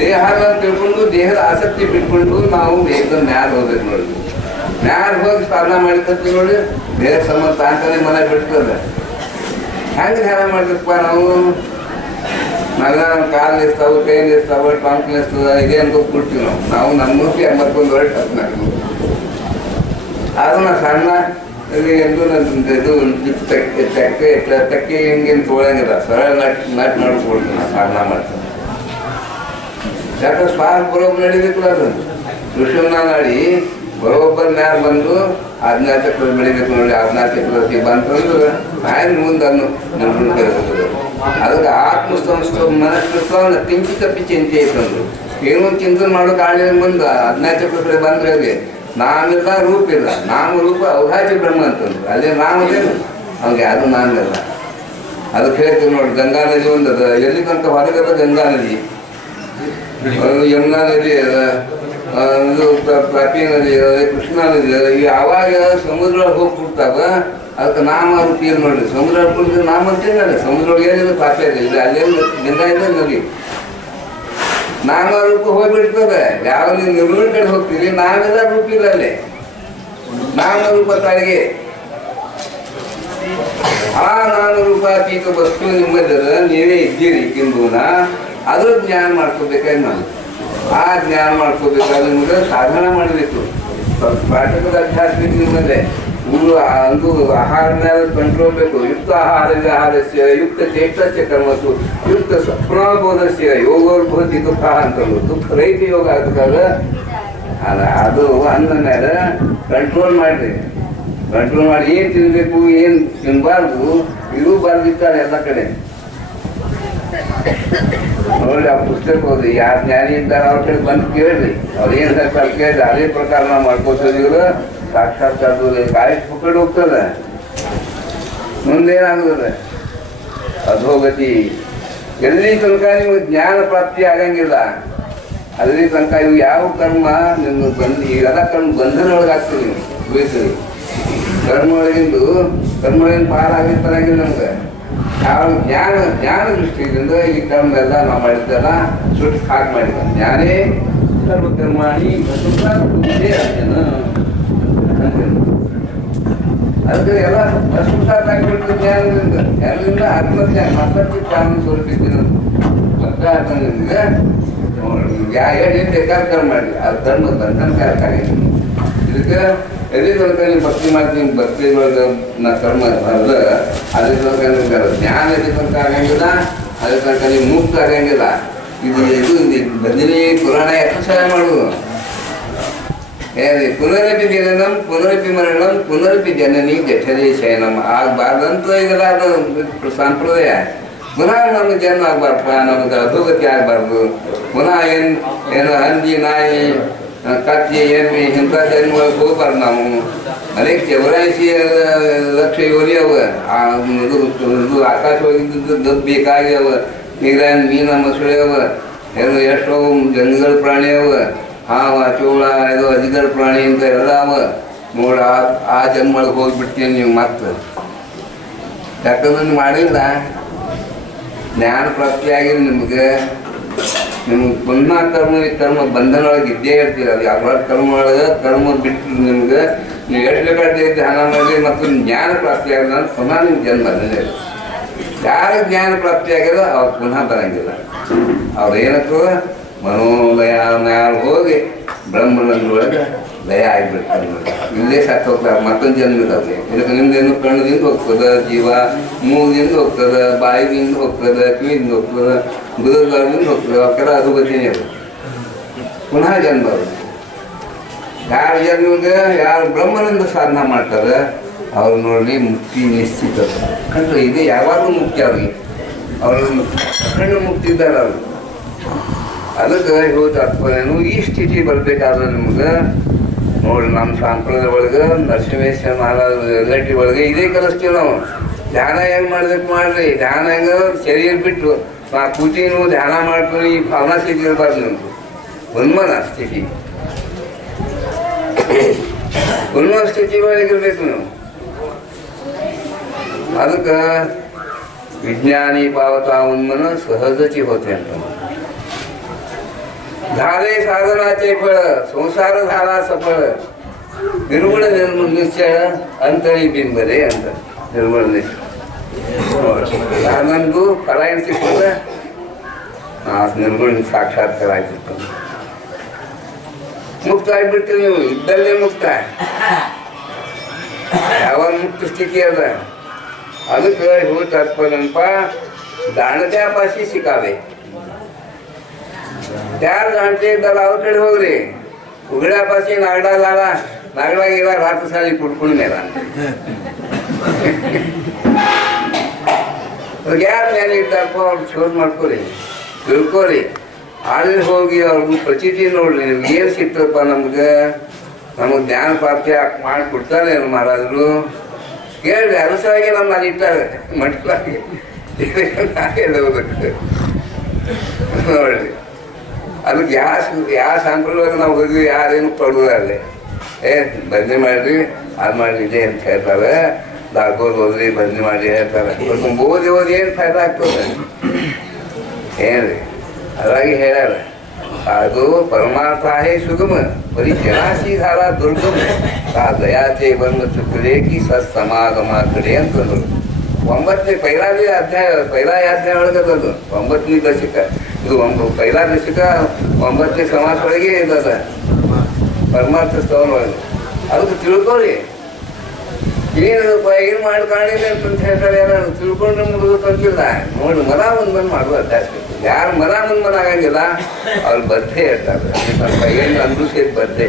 ದೇಹ ಅಲ್ಲ ಅಂತ ತಿಳ್ಕೊಂಡು ದೇಹದ ಆಸಕ್ತಿ ಬಿಟ್ಕೊಂಡು ನಾವು ಏಕದಮ್ ಮ್ಯಾಲ ಹೋಗ್ಬೇಕು ನೋಡಿ. ಮ್ಯಾಲ ಹೋಗಿ ಸಾಧನ ಮಾಡ್ಕೊತೀವಿ ನೋಡಿ, ದೇಹ ಸಂಬಂಧ ಅಂತಾನೆ ಮನೆ ಬಿಡ್ತದೆ. ಹೆಂಗೆ ಧ್ಯಾನ ಮಾಡ್ಬೇಕಪ್ಪ ನಾವು? ನಾವೆಲ್ಲ ನಮ್ಮ ಕಾಲು ಇರ್ತಾವೆ, ಕೈ ಇರ್ತಾವೆ, ಟಂಕ್ ಇರ್ತದೆ, ಇದೇ ಅನ್ಕೊಂಡು ಕೊಡ್ತೀವಿ ನಾವು. ನಮ್ಮ 81 ವರ್ಷ ನಾವು. ಆದ್ರೂ ನಾ ಸಣ್ಣ ಎಂದು ಇದು ತಕ್ಕೆ ಹಿಂಗೇನು ತೊಗೊಳಂಗಿಲ್ಲ, ಸರಳ ನಟ್ ನಡ್ಕೊಡ್ತೀನಿ. ನಾ ಸಾಧನ ಮಾಡ್ತೀನಿ. ಯಾಕಂದ್ರೆ ಶ್ವಾಸ ಬರೋಬ್ಬರ ನಡಿಬೇಕಲ್ಲ, ಅದು ಸುಷುಮ್ನಾ ನಾಡಿ ಬರೋಬ್ಬರ ಮ್ಯಾಲ ಬಂದು 14 ಚಕ್ರ ಬೆಳಿಬೇಕು ನೋಡಿ. 14 ಚಕ್ರವರ್ತಿ ಬಂತಂದ್ರೆ ನಾನು ಮುಂದೆ ಅನ್ನು ನಿರ್ಗುಣ ಕರೆದು. ಅದಕ್ಕೆ ಆತ್ಮಸ್ತಂಭ ಮನಸ್ಸನ್ನು ತಿಂಚಿ ತಪ್ಪಿ ಚಿಂತೆ ಐತಂದ್ರು. ಏನೋ ಚಿಂತನೆ ಮಾಡೋಕೆ ಆಗಲಿಲ್ಲ. ಮುಂದೆ 14 ಚಕ್ರ ಬಂದ್ರೆ ಅಲ್ಲಿ ನಾನೆಲ್ಲ ರೂಪ ಇಲ್ಲ, ನಾಮ ರೂಪ ಅವಕಾಶ ಬ್ರಹ್ಮ ಅಂತಂದ್ರು. ಅದೇ ನಾಮದೇನು ಅವ್ಗೆ ಅದು ನಾನೆಲ್ಲ. ಅದಕ್ಕೆ ಹೇಳ್ತೀವಿ ನೋಡಿ, ಗಂಗಾ ನದಿ ಒಂದು ಅದ, ಎಲ್ಲಿ ತನಕ ಹೊರಗದ ಗಂಗಾ ನದಿ, ಯಮುನಾ ನದಿ ಅದ, ಇದು ತಾಪಿ ನದಿ ಅದ, ಕೃಷ್ಣಾ ನದಿ ಅದ. ಈ ಆವಾಗ ಸಮುದ್ರ ಹೋಗ್ಬಿಡ್ತಾವ. ಅದಕ್ಕೆ ನಾಮ ರೂಪ ಏನು ನೋಡ್ರಿ, ಸಮುದ್ರ ಹಾಕ್ಬಿಡ್ತೀವಿ ನಾಮ ಅಂತೇಳಿ. ಸಮುದ್ರ ಏನಿದೆ ತಾಪಿ ಇದೆ, ಇಲ್ಲಿ ಅಲ್ಲೇನು ಗಂಗಾ ಇದೆ ನದಿ. ನಾಮ ರೂಪ ಹೋಗ್ಬಿಡ್ತದೆ. ಯಾವ ನೀವು ನಿರ್ಗುಣ ಕಡೆ ಹೋಗ್ತೀವಿ, ನಾವೆಲ್ಲ ರೂಪ ಇಲ್ಲ ಅಲ್ಲಿ. ನಾಮ ರೂಪ ತಾಯಿಗೆ ಆ ನಾನು ರೂಪಾತೀತ ವಸ್ತು ನಿಮ್ಮದರ ನೀವೇ ಇದ್ದೀರಿ ಕಿಂದೂನ. ಅದ್ರ ಜ್ಞಾನ ಮಾಡ್ಕೋಬೇಕಾದ್ರೆ ನಾವು ಆ ಜ್ಞಾನ ಮಾಡ್ಕೋಬೇಕಾದ್ರೆ ನಿಮಗೆ ಸಾಧನ ಮಾಡಬೇಕು. ಪಾಠಕದ ಅಭ್ಯಾಸ ಬೇಕು ನಿಮ್ಮಲ್ಲೇ. ಒಂದು ಆಹಾರ ಮೇಲೆ ಕಂಟ್ರೋಲ್ ಬೇಕು. ಯುಕ್ತ ಆಹಾರಸ್ಯ ಯುಕ್ತ ಚೇಷ್ಟಸ್ಯ ಕರ್ಮತ್ತು ಯುಕ್ತ ಸ್ವಪ್ನಬೋಧಸ್ಯ ಯೋಗೋರ್ಭವತಿ ದುಃಖ ಅಂತಂದು. ದುಃಖ ರಹಿತ ಯೋಗ ಆಗ್ತದ. ಅದು ಅನ್ನ ಮೇಲೆ ಕಂಟ್ರೋಲ್ ಮಾಡಿರಿ. ಕಂಟ್ರೋಲ್ ಮಾಡಿ ಏನು ತಿನ್ಬೇಕು, ಏನು ತಿನ್ಬಾರ್ದು, ಇದು ಬರ್ದಿರ್ತಾರೆ ಎಲ್ಲ ಕಡೆ ನೋಡಿ. ಆ ಪುಸ್ತಕ ಹೋದ್ರಿ, ಯಾರು ಜ್ಞಾನಿ ಇದ್ದಾರೆ ಅವ್ರ ಕಡೆ ಬಂದು ಕೇಳ್ರಿ. ಅವ್ರು ಏನು ಹೇಳ್ತಾರೆ ಕೇಳ್ರಿ, ಅದೇ ಪ್ರಕಾರ ನಾವು ಮಾಡ್ಕೋತಿದ್ರು. ಸಾಕ್ಷಾತ್ಕಾರ ಕಾಯಿ ಪುಕ್ಕಡೆ ಹೋಗ್ತದೆ. ಮುಂದೇನಾಗ್ತದೆ ಅಧೋಗತಿ. ಎಲ್ಲಿ ತನಕ ನಿಮಗೆ ಜ್ಞಾನ ಪ್ರಾಪ್ತಿ ಆಗಂಗಿಲ್ಲ, ಅದೇ ತನಕ ಇವು ಯಾವ ಕರ್ಮ ನಿಮ್ಗೆ ಬಂದು ಈಗೆಲ್ಲ ಕರ್ಮ ಬಂಧನ ಒಳಗೆ ಆಗ್ತೀವಿ ನೀವು ಬೀಳ್ತೀವಿ. ಕರ್ಮೊಳಗಿನ ಪಾಲಾಗಿರ್ತಾರಾಗಿಲ್ಲ ನಮ್ಗೆ. ಯಾವ ಜ್ಞಾನ ದೃಷ್ಟಿಯಿಂದ ಈ ಕರ್ಮ ಎಲ್ಲ ನಾವು ಮಾಡಿದ್ದೆಲ್ಲ ಸುಟ್ಟು ಹಾಕಿ ಮಾಡಿದ ಜ್ಞಾನೇ ಸರ್ವಕರ್ಮಾಣಿ ಅದಕ್ಕೆ ಎಲ್ಲ ಸುಟ್ಟಾಗ್ಬಿಟ್ಟು ಜ್ಞಾನದಿಂದ ಎಲ್ಲರಿಂದ ಆತ್ಮಜ್ಞಾನ ಮತ್ತಕ್ಕೆ ಜ್ಞಾನ ಸ್ವರೂಪಿದ್ದೀನಿ ಮತ್ತೆ ಆತನಿಂದ ಏನು ಬೇಕಾದ ಕರ್ಮ ಮಾಡಿ ಅದು ಕರ್ಮ ಬಂಧನ ಕಾರ್ಯಕ್ಕಾಗಿದ್ದೀನಿ. ಇದಕ್ಕೆ ಎದೇ ತನಕ ನೀವು ಭಕ್ತಿ ಮಾಡ್ತೀನಿ ಭಕ್ತಿ ಒಳಗೆ ನಾ ಕರ್ಮ ಅಲ್ಲ ಅದೇ ತನಕ ನಿಮ್ಗೆ ಜ್ಞಾನ ಎದೇ ತನಕ ಆಗಂಗಿಲ್ಲ, ಅದೇ ತನಕ ನೀವು ಮುಕ್ತ ಆಗಂಗಿಲ್ಲ. ಇದು ಭಜನೆ ಪುರಾಣ ಎಷ್ಟು ಸಹಾಯ ಮಾಡುವುದು ಪುನರಪಿ ಜನನಂ ಪುನರಪಿ ಮರಣಂ ಪುನರಪಿ ಜನನಿ ಜಠರೇ ಶಯನಂ ಆಗಬಾರ್ದಂತ ಇದೆಲ್ಲ ಅದು ಸಂಪ್ರದಾಯ. ಪುನಃ ನಮ್ಗೆ ಜನ್ಮ ಆಗ್ಬಾರ್ದು, ನಮ್ಗೆ ಅಧೋಗತಿ ಆಗಬಾರ್ದು. ಪುನಃ ಏನು ಹಂದಿ ನಾಯಿ ಕತ್ತಿ ಎಮ್ಮೆ ಇಂಥ ಜನ್ಮಗಳಿಗೆ ಹೋಗ್ಬಾರ್ದು. ನಾವು ಅನೇಕ 84 ಲಕ್ಷ ಯೋನಿ ಅವ ಇದು ಆಕಾಶವಾಗಿದ್ದು ದಬ್ಬಿ ಕಾಗಿ ಅವ ನೀರಾನ್ ಮೀನ ಮೊಸಳೆ ಅವ ಏನು ಎಷ್ಟೋ ಜಂಗಲ್ ಪ್ರಾಣಿ ಅವ ಹಾವ ಚೋಳ ಇದು ಅಜಿಗರ ಪ್ರಾಣಿ ಅಂತ ಎಲ್ಲ ಅವ ನೋಡ ಆ ಜನ್ಮಗಳಿಗೆ ಹೋಗ್ಬಿಡ್ತೀನಿ ನೀವು ಮತ್ತೆ. ಯಾಕಂದ್ರೆ ಮಾಡಿಲ್ಲ ಜ್ಞಾನ ಪ್ರಾಪ್ತಿಯಾಗಿದೆ ನಿಮಗೆ ಪುನಃ ಕರ್ಮ ಬಂಧನ ಒಳಗೆ ಇದ್ದೇ ಇರ್ತೀವಿ. ಅದು ಯಾವ ಕರ್ಮ ಒಳಗೆ ಕರ್ಮ ಬಿಟ್ಟು ನಿಮ್ಗೆ ನೀವು ಎಷ್ಟು ಬೇಕಾದ್ರೆ ಧ್ಯಾನ ಮಾಡಿ ಮತ್ತು ಜ್ಞಾನ ಪ್ರಾಪ್ತಿಯಾಗಲ್ಲ ಅಂದ್ರೆ ಪುನಃ ನಿಮ್ಗೆ ಜನ್ಮ ಬಂದಿದೆ. ಯಾರಿಗೆ ಜ್ಞಾನ ಪ್ರಾಪ್ತಿಯಾಗ್ಯದ ಅವ್ರು ಪುನಃ ಬರಂಗಿಲ್ಲ. ಅವ್ರು ಏನಕ್ಕೂ ಮನೋಲಯ ಮ್ಯಾಲ ಹೋಗಿ ಬ್ರಹ್ಮನೊಳಗೆ ಲಯ ಆಗಿಬಿಡ್ತಾರೆ. ಇಲ್ಲೇ ಸತ್ತು ಹೋಗ್ತಾರೆ, ಮತ್ತೊಂದು ಜನ್ಮ ಇದ್ದಾವೆ. ಇದಕ್ಕೆ ನಿಮ್ದೇನು ಕಣ್ಣದಿಂದ ಹೋಗ್ತದೆ ಜೀವ, ಮೂಗಿಂದ ಹೋಗ್ತದೆ, ಬಾಯಿದಿಂದ ಹೋಗ್ತದೆ, ಕಿವಿಯಿಂದ ಹೋಗ್ತದೆ, ಬುಧದಿಂದ ಹೋಗ್ತದೆ. ಅವಕ್ಕೆಲ್ಲ ಅದು ಬದ್ದೀನೇ ಅದು ಪುನಃ ಜನ್ಮ ಅದು. ಯಾರು ಜನ್ಮಗೆ ಯಾರು ಬ್ರಹ್ಮನಿಂದ ಸಾಧನ ಮಾಡ್ತಾರೆ ಅವ್ರು ನೋಡಿ ಮುಕ್ತಿ ನಿಶ್ಚಿತ ಕಂಡ್ರೆ ಇದು ಯಾವಾಗಲೂ ಮುಕ್ತಿ ಅವ್ರಿಗೆ. ಅವರು ಕಣ್ಣು ಮುಕ್ತಿ ಇದ್ದಾರೆ ಅವರು. ಅದಕ್ಕೆ ಇವತ್ತು ಈ ಸ್ಥಿತಿ ಬರಬೇಕಾದ್ರೆ ನಿಮ್ಗೆ ನೋಡಿ ನಮ್ಮ ಸಂಪ್ರದಾಯ ಒಳಗೆ ನರಸಿಂಹೇಶ್ವರ ಮಹಾರಾಜ ರಿಲೇಟಿವ್ ಒಳಗೆ ಇದೇ ಕಲಿಸ್ತೀವಿ ನಾವು. ಧ್ಯಾನ ಹೆಂಗೆ ಮಾಡ್ಬೇಕು ಮಾಡ್ರಿ. ಧ್ಯಾನ ಹೆಂಗೆ ಶರೀರ ಬಿಟ್ಟು ನಾ ಕೂತಿ ನೀವು ಧ್ಯಾನ ಮಾಡ್ತೀನಿ ಈ ಭಾವನಾ ಸ್ಥಿತಿ ಇರಬಾರ್ದು ನಿಮ್ಗೆ. ಉನ್ಮನ ಸ್ಥಿತಿ ಸ್ಥಿತಿ ಒಳಗಿರ್ಬೇಕು ನೀವು. ಅದಕ್ಕೆ ವಿಜ್ಞಾನಿ ಪಾವತ उन्मन सहजची होते ಅಂತ. झाले साधनाचे फळ संसार झाला सफळ निर्गुण निश्चय अंतरी बिंबरे ಅಂತ ನಿರ್ಗುಣ ನಿಶ್ಚಯ. ನನಗೂ ಫಲ ಏನು ಸಿಗ್ತದೆ ನಿರ್ಗುಣ ಸಾಕ್ಷಾತ್ಕಾರ ಆಯ್ತಿತ್ತು. ಮುಕ್ತ ಆಗಿಬಿಡ್ತೀವಿ ನೀವು ಇದ್ದಲ್ಲೇ ಮುಕ್ತ. ಯಾವಾಗ ಮುಕ್ತ ಸ್ಥಿತಿ ಅದ ಅದಕ್ಕೆ होत असताना जाणत्यापाशी शिकावे. त्यार जाणते तलावाकडे होगरे उघड्यापाशी नागडा झाला, नागडा गेला रात साली कुडकुड मेला. ಯಾರು ಮೇಲೆ ಇದ್ದಪ್ಪ ಅವ್ರು ಶೋಧ ಮಾಡ್ಕೊರಿ ತಿಳ್ಕೊರಿ. ಅಲ್ಲಿ ಹೋಗಿ ಅವ್ರಿಗೆ ಪ್ರಚಿತಿ ನೋಡ್ರಿ. ನಿಮ್ಗೆ ಏನು ಸಿಗ್ತದಪ್ಪ ನಮ್ಗೆ ಜ್ಞಾನ ಪ್ರಾಪ್ತಿ ಮಾಡಿಕೊಡ್ತಾರೆ ಮಹಾರಾಜರು ಕೇಳಿ ಅರಸಾಗಿ ನಮ್ಮ ಅಲ್ಲಿ ಇಟ್ಟಾರೆ ಮಠವಾಗಿ ನೋಡ್ರಿ. ಅದಕ್ಕೆ ಯಾವ ಸಂಪ್ರದಾಯ ನಾವು ಹೋದ್ವಿ ಯಾರೇನು ಕೊಡೋದಲ್ಲೇ ಭಜನೆ ಮಾಡ್ರಿ ಅದು ಮಾಡ್ರಿ ಇದೆ ಅಂತ ಹೇಳ್ತಾರೆ. ದಾಕೋದು ಹೋದ್ರಿ ಭಜನೆ ಮಾಡಿ ಹೇಳ್ತಾರೆ. ಓದಿ ಏನು ಫಾಯ್ದಾ ಆಗ್ತದೆ ಏನ್ರಿ. ಅದಾಗಿ ಹೇಳ್ಯಾರ ಅದು ಪರಮಾರ್ಥ आहे सुगम परी जनाशी झाला दुर्गम का दयाचे बंद चुकले की सत्समागमाकडे ಅಂತಂದ್ರು. 9ನೇ पहिला ಅಧ್ಯಾಯ ಒಳಗೆ ಅದು 9ನೇ ದಶಕ. ಇದು पहिला ದಶಕ 9ನೇ ಸಮಾಸ ಒಳಗೆ ಇದ್ದದ ಪರಮಾರ್ಥ ಸ್ತವನ ಒಳಗೆ. ಅದಕ್ಕೆ ತಿಳ್ಕೊರಿ ಏನು ಮಾಡಿ ಕಾಣಿದೆ ಅಂತ ಹೇಳ್ತಾರೆ. ಯಾರು ತಿಳ್ಕೊಂಡ್ರೆ ಮುಗಿದು ತಂತಿಲ್ಲ ನೋಡಿ. ಮನ ಮುಂದ್ ಮಾಡುವ ಅಭ್ಯಾಸ. ಯಾರು ಮನ ಮುಂದ್ ಆಗಂಗಿಲ್ಲ ಅವ್ರು ಬದ್ಧೆ ಇರ್ತಾರೆ. ಸ್ವಲ್ಪ ಏನು ಅನುಸರಿಸಿ ಬದ್ಧೆ.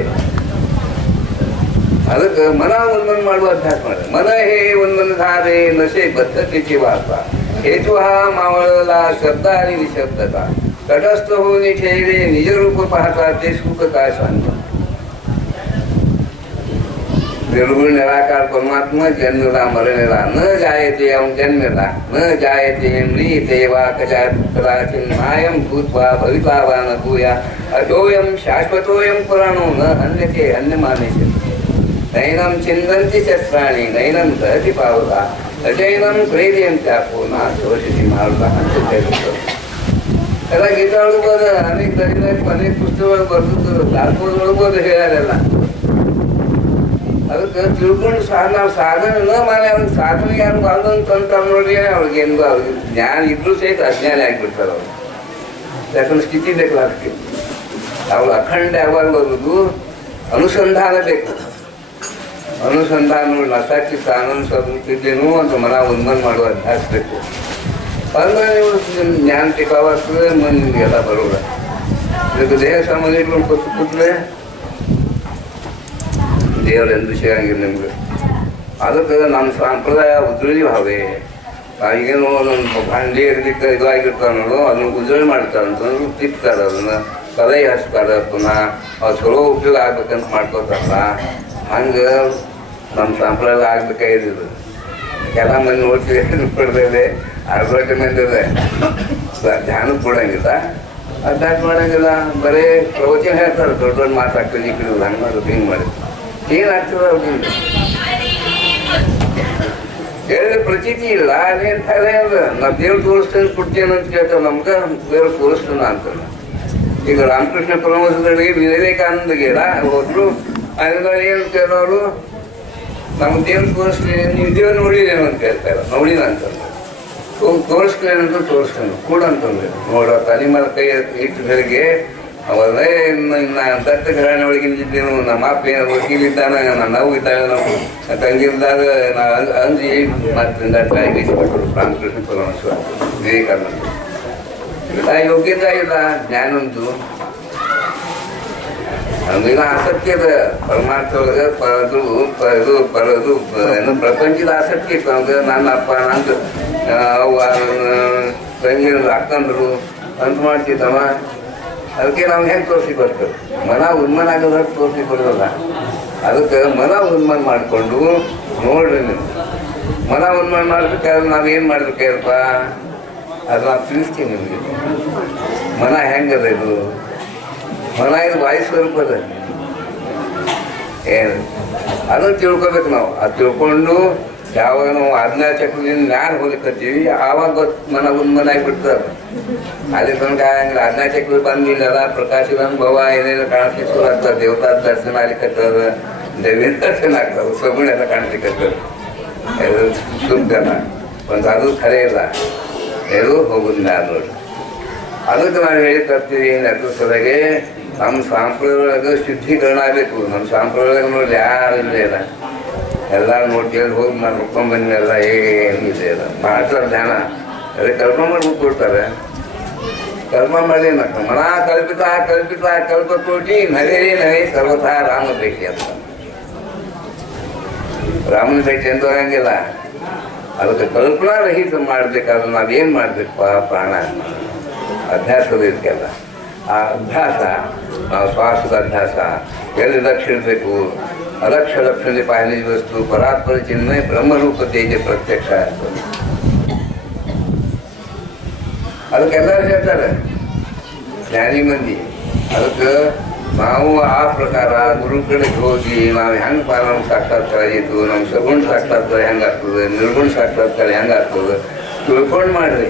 ಅದಕ್ಕೆ ಮನ ಮುಂದ್ ಮಾಡುವ ಅಭ್ಯಾಸ ಮಾಡಿ. मन हे उन्मन झाले नशे बद्धतेची वार्ता हेतू हा मावळला शब्द आणि निशब्दता तटस्थ होऊन ठेवले निजरूप पाहता ते सुख काय सांगतात. निर्गुण निराकार परमात्मा जन्मला मरणेला न जायते अहं जन्मला न जायते म्रियते वा कदाचित् मायं भूत्वा भविता वा न भूया अजोऽयं शाश्वतोऽयं पुराणो न हन्यते हन्यमानेते नैनं छिन्दन्ति शस्त्राणि नैनं दहति पावका अजैनं क्रीड्यन्त्यापो न शोषिति मारुता ಅಂತ ಹೇಳ್ತಾರೆ. ಎಲ್ಲ ಗೀತಾ ಒಳಗೆ ಅನೇಕ ಅನೇಕ ಪುಸ್ತಕಗಳು ಬರ್ತಿದ್ರು, ಶಾಸ್ತ್ರದೊಳಗೆ ಹೇಳ್ಯಾರೆಲ್ಲ. ಅದಕ್ಕೆ ತಿಳ್ಕೊಂಡು ನಾವು ಸಾಧನೆ ಮಾನೆ ಅವ್ರಿಗೆ ಸಾಧನೆ ಯಾರು ಬಾರ್ದು ಅಂತ ನೋಡ್ರಿ, ಅವ್ರಿಗೆ ಏನು ಅವ್ರಿಗೆ ಜ್ಞಾನ ಇದ್ರೂ ಸಹಿತ ಅಜ್ಞಾನ ಆಗಿಬಿಡ್ತಾರೆ ಅವ್ರು. ಯಾಕಂದ್ರೆ ಸ್ಥಿತಿ ಬೇಕು ಅದಕ್ಕೆ. ಅವ್ರು ಅಖಂಡ ಯಾವಾಗ ಬರೋದು ಅನುಸಂಧಾನ ಬೇಕು. ಅನುಸಂಧಾನ ನೋಡಿ ನಸಾಕ್ಷಿ ಆನಂದ ಸ್ವತಂತ್ರಿದ್ದೇನು ಅಂತ ಮನ ಉನ್ಮನ್ ಮಾಡುವ ಅಭ್ಯಾಸ ಬೇಕು. ಅಂದ್ರೆ ನೀವು ಜ್ಞಾನ ಟಿಕಾವಾಗ್ತದೆ, ನಿಮಗೆಲ್ಲ ಬರೋಲ್ಲ. ಇದಕ್ಕೆ ದೇಹ ಸಾಮಾನ್ಯಗಳು ಕೂತ್ರೆ ದೇವರೆಂದು ಸಿಗಂಗಿಲ್ಲ ನಿಮ್ಗೆ. ಅದಕ್ಕೆ ನಮ್ಮ ಸಂಪ್ರದಾಯ ಉದ್ರಳಿ ಭಾವೆ. ಈಗೇನೋ ಒಂದೊಂದು ಭಾಂಡಿ ಇರ್ಲಿಕ್ಕೆ ಇದಾಗಿರ್ತಾವೆ ನೋಡು, ಅದನ್ನು ಉದ್ರಳಿ ಮಾಡ್ತಾರೆ ಅಂತಂದ್ರೆ ತಿಕ್ತಾರೆ, ಅದನ್ನು ಕಲೈ ಹಚ್ತಾರೆ, ಪುನಃ ಅದು ಚಲೋ ಉಪಯೋಗ ಆಗ್ಬೇಕಂತ ಮಾಡ್ಕೋತಾರಲ್ಲ. ಹಂಗೆ ನಮ್ಮ ಸಂಪ್ರದಾಯ ಆಗ್ಬೇಕಾಗಿದ್ದು ಎಲ್ಲ ಮಂದಿ ನೋಡ್ತೀವಿ ಕೊಡ್ತೇವೆ, ಅರ್ಧಕ್ಕೆ ಮಂದಿ ಇದೆ ಧ್ಯಾನ ಕೊಡಂಗಿಲ್ಲ, ಅಡ್ಡಾಟ್ ಮಾಡಂಗಿಲ್ಲ, ಬರೀ ಪ್ರವಚನ ಹೇಳ್ತಾರೆ, ದೊಡ್ಡ ದೊಡ್ಡ ಮಾತಾಡ್ತೀವಿ ಈ ಕಡೆ ಹಂಗೆ ಮಾಡೋದು ಹಿಂಗೆ ಮಾಡಿ ಏನಾಗ್ತದೆ ಅವ್ರಿಂದ ಹೇಳಿದ್ರೆ ಪ್ರತೀತಿ ಇಲ್ಲ. ಅದೇನು ಥರ ಅಂದ್ರೆ ನಾವು ದೇವ್ರು ತೋರಿಸ್ತೇನೆ ಕೊಡ್ತೇನೆ ಅಂತ ಕೇಳ್ತೇವೆ, ನಮ್ಗೆ ದೇವ್ರು ತೋರಿಸ್ತಾನ ಅಂತಾನೆ. ಈಗ ರಾಮಕೃಷ್ಣ ಪರಮಹಂಸರಿಗೆ ವಿವೇಕಾನಂದಗೆ ಹೋದ್ರು, ಅದರಿಂದ ಏನು ಕೇಳೋರು ನಮ್ಗೆ ದೇವ್ರು ತೋರಿಸ್ತೀನಿ, ನೀವು ದೇವ್ರು ನೋಡಿದೇನು ಅಂತ ಕೇಳ್ತಾರೆ. ನೋಡಿನ ಅಂತಂದ್ರೆ ತೋರಿಸ್ತೀನಿ ಅಂತ ತೋರಿಸ್ತಾನೆ ಕೂಡ ಅಂತಂದ್ರೆ ನೋಡೋ ತಲೆ ಮೇಲೆ ಕೈ ಇಟ್ಟು ಬೆಳಿಗ್ಗೆ ಅವರೇ ಇನ್ನು ದತ್ತ ಗ್ರಹಣ ಒಳಗೆ ನಿಂತಿದ್ದೇನು, ನಮ್ಮ ಅಪ್ಪ ಏನು ವಕೀಲಿದ್ದಾನ, ನಾವು ಇದ್ದಾಗ ನಾವು ತಂಗಿದ್ದಾಗ ನಾವು ಅಂಜಿ ಮತ್ತೆ ದಟ್ಟಾಗಿಸ್ಬಿಟ್ರು ರಾಮಕೃಷ್ಣ ಪರಮಹಂಸ ವಿವೇಕಾನಂದ. ಇಲ್ಲ ಯೋಗ್ಯತೆ ಇಲ್ಲ ಜ್ಞಾನಂದು, ನಮಗಿನ ಆಸಕ್ತಿ ಅದ ಪರಮಾರ್ಥ ಒಳಗೆ ಪರದು ಏನು ಪ್ರಪಂಚದ ಆಸಕ್ತಿ ಇತ್ತು ನಮ್ಗೆ. ನನ್ನ ಅಪ್ಪ ನಂದು ಅವ್ವ ತಂಗಿರು ಅಕ್ಕಂದ್ರು ಅಂತ ಮಾಡ್ತಿದ್ದವ. ಅದಕ್ಕೆ ನಾವು ಹೆಂಗೆ ತೋರಿಸಿ ಬರ್ತೇವೆ, ಮನ ಉನ್ಮನ್ ಆಗೋದಕ್ಕೆ ತೋರಿಸಿ ಬರೋಲ್ಲ. ಅದಕ್ಕೆ ಮನ ಉನ್ಮನ್ ಮಾಡಿಕೊಂಡು ನೋಡ್ರಿ ನೀವು. ಮನ ಉನ್ಮನ್ ಮಾಡ್ಬೇಕಾದ್ರೆ ನಾವೇನು ಮಾಡ್ಬೇಕಪ್ಪ ಅದು ನಾವು ತಿಳಿಸ್ತೀವಿ ನಿಮಗೆ. ಮನ ಹೆಂಗದ ಇದು, ಮನ ಇದು ವಾಯು ಸ್ವರೂಪ ಅದ. ಏನು ಅದನ್ನು ತಿಳ್ಕೊಬೇಕು ನಾವು. ಅದು ತಿಳ್ಕೊಂಡು ಯಾವಾಗ ನಾವು ಆಜ್ಞಾ ಚಕ್ರದಿಂದ ಜ್ಞಾನ ಹೋಗ್ಲಿಕ್ಕತ್ತೀವಿ ಆವಾಗ ಮನ ಉನ್ಮನ್ ಆಗಿಬಿಡ್ತಾರೆ. ಅಲ್ಲಿ ತನಕ ಆಗಂಗಿಲ್ಲ. ಆಜ್ಞಾ ಚಕ್ರ ಬಂದಿಲ್ಲ, ಪ್ರಕಾಶದಂಗೆ ಭವ ಏನೇನು ಕಾಣಿಸ್ಲಿಕ್ಕೆ ಶುರು ಆಗ್ತದೆ, ದೇವತಾ ದರ್ಶನ ಆಗ್ಲಿಕ್ಕತ್ತದ, ದೈವಿಕ ದರ್ಶನ ಆಗ್ತದೆ, ಸಗುಣ ಎಲ್ಲ ಕಾಣಿಸ್ಲಿಕ್ಕತ್ತದ. ಇದು ಸುದ್ದನ ಒಂದು ಅದು ಖರೆ ಇಲ್ಲ, ಎಲ್ಲೂ ಹೋಗುದು ಜ್ಞಾನ ನೋಡಿ. ಅದಕ್ಕೆ ನಾವು ಹೇಳಿ ತರ್ತೀವಿ ಅದ್ರ ಸಲಗೆ ನಮ್ಮ ಸಾಂಪ್ರದಾಯದ ಶುದ್ಧೀಕರಣ ಆಗಬೇಕು. ನಮ್ಮ ಸಾಂಪ್ರದಾಯ ನೋಡಿ ಯಾರು ಇಲ್ಲ ಇಲ್ಲ, ಎಲ್ಲರೂ ನೋಡ್ಕೊಂಡು ಹೋಗಿ ನಾನು ನೋಡ್ಕೊಂಡು ಬಂದಿನಿ, ಎಲ್ಲ ಏನಿದೆ ಇಲ್ಲ ಮಾಡ್ತಾರೆ ಧ್ಯಾನ. ಅದಕ್ಕೆ ಕಲ್ಪನೆ ಮಾಡ್ಬಿಟ್ಟು ಕೊಡ್ತಾರೆ. ಕಲ್ಪನೆ ಮಾಡಿ ಮನ ಕಲ್ಪಿತ ಕಲ್ಪಿತ ಕಲ್ಪಕೋಟಿ ನವೇ ನವೇ ಸರ್ವಥಾ ರಾಮ ಭೇಟಿ ಅಂತ. ರಾಮನ ಭೇಟಿ ಅಂತ ಹೋಗಂಗಿಲ್ಲ. ಅದಕ್ಕೆ ಕಲ್ಪನಾ ರಹಿತ ಮಾಡಬೇಕಾದ್ರೆ ನಾವೇನು ಮಾಡಬೇಕಪ್ಪ, ಪ್ರಾಣ ಅಭ್ಯಾಸದ ಇದಕ್ಕೆಲ್ಲ. ಆ ಅಭ್ಯಾಸ ನಾವು ಶ್ವಾಸದ ಅಭ್ಯಾಸ ಎಲ್ಲಿ ಲಕ್ಷ ಇರಬೇಕು. अलक्ष लक्षणे पाहिलेली वस्तू परात्पर चिन्मय ब्रह्मरूप तेज प्रत्यक्ष ಆಗ್ತದೆ. ಅದಕ್ಕೆಲ್ಲರೂ ಹೇಳ್ತಾರೆ ಜ್ಞಾನಿ ಮಂದಿ. ಅದಕ್ಕೆ ನಾವು ಆ ಪ್ರಕಾರ ಗುರು ಕಡೆಗೆ ಹೋಗಿ ನಾವು ಹೆಂಗೆ ಪಾಲನ ಸಾಕ್ಷಾತ್ಕಾರ ಆಯಿತು, ನಮ್ಮ ಸಗುಣ ಸಾಕ್ಷಾತ್ಕಾರ ಹೆಂಗಾಗ್ತದೆ, ನಿರ್ಗುಣ ಸಾಕ್ಷಾತ್ಕಾರ ಹೆಂಗಾಗ್ತದೆ ತಿಳ್ಕೊಂಡು ಮಾಡ್ರಿ.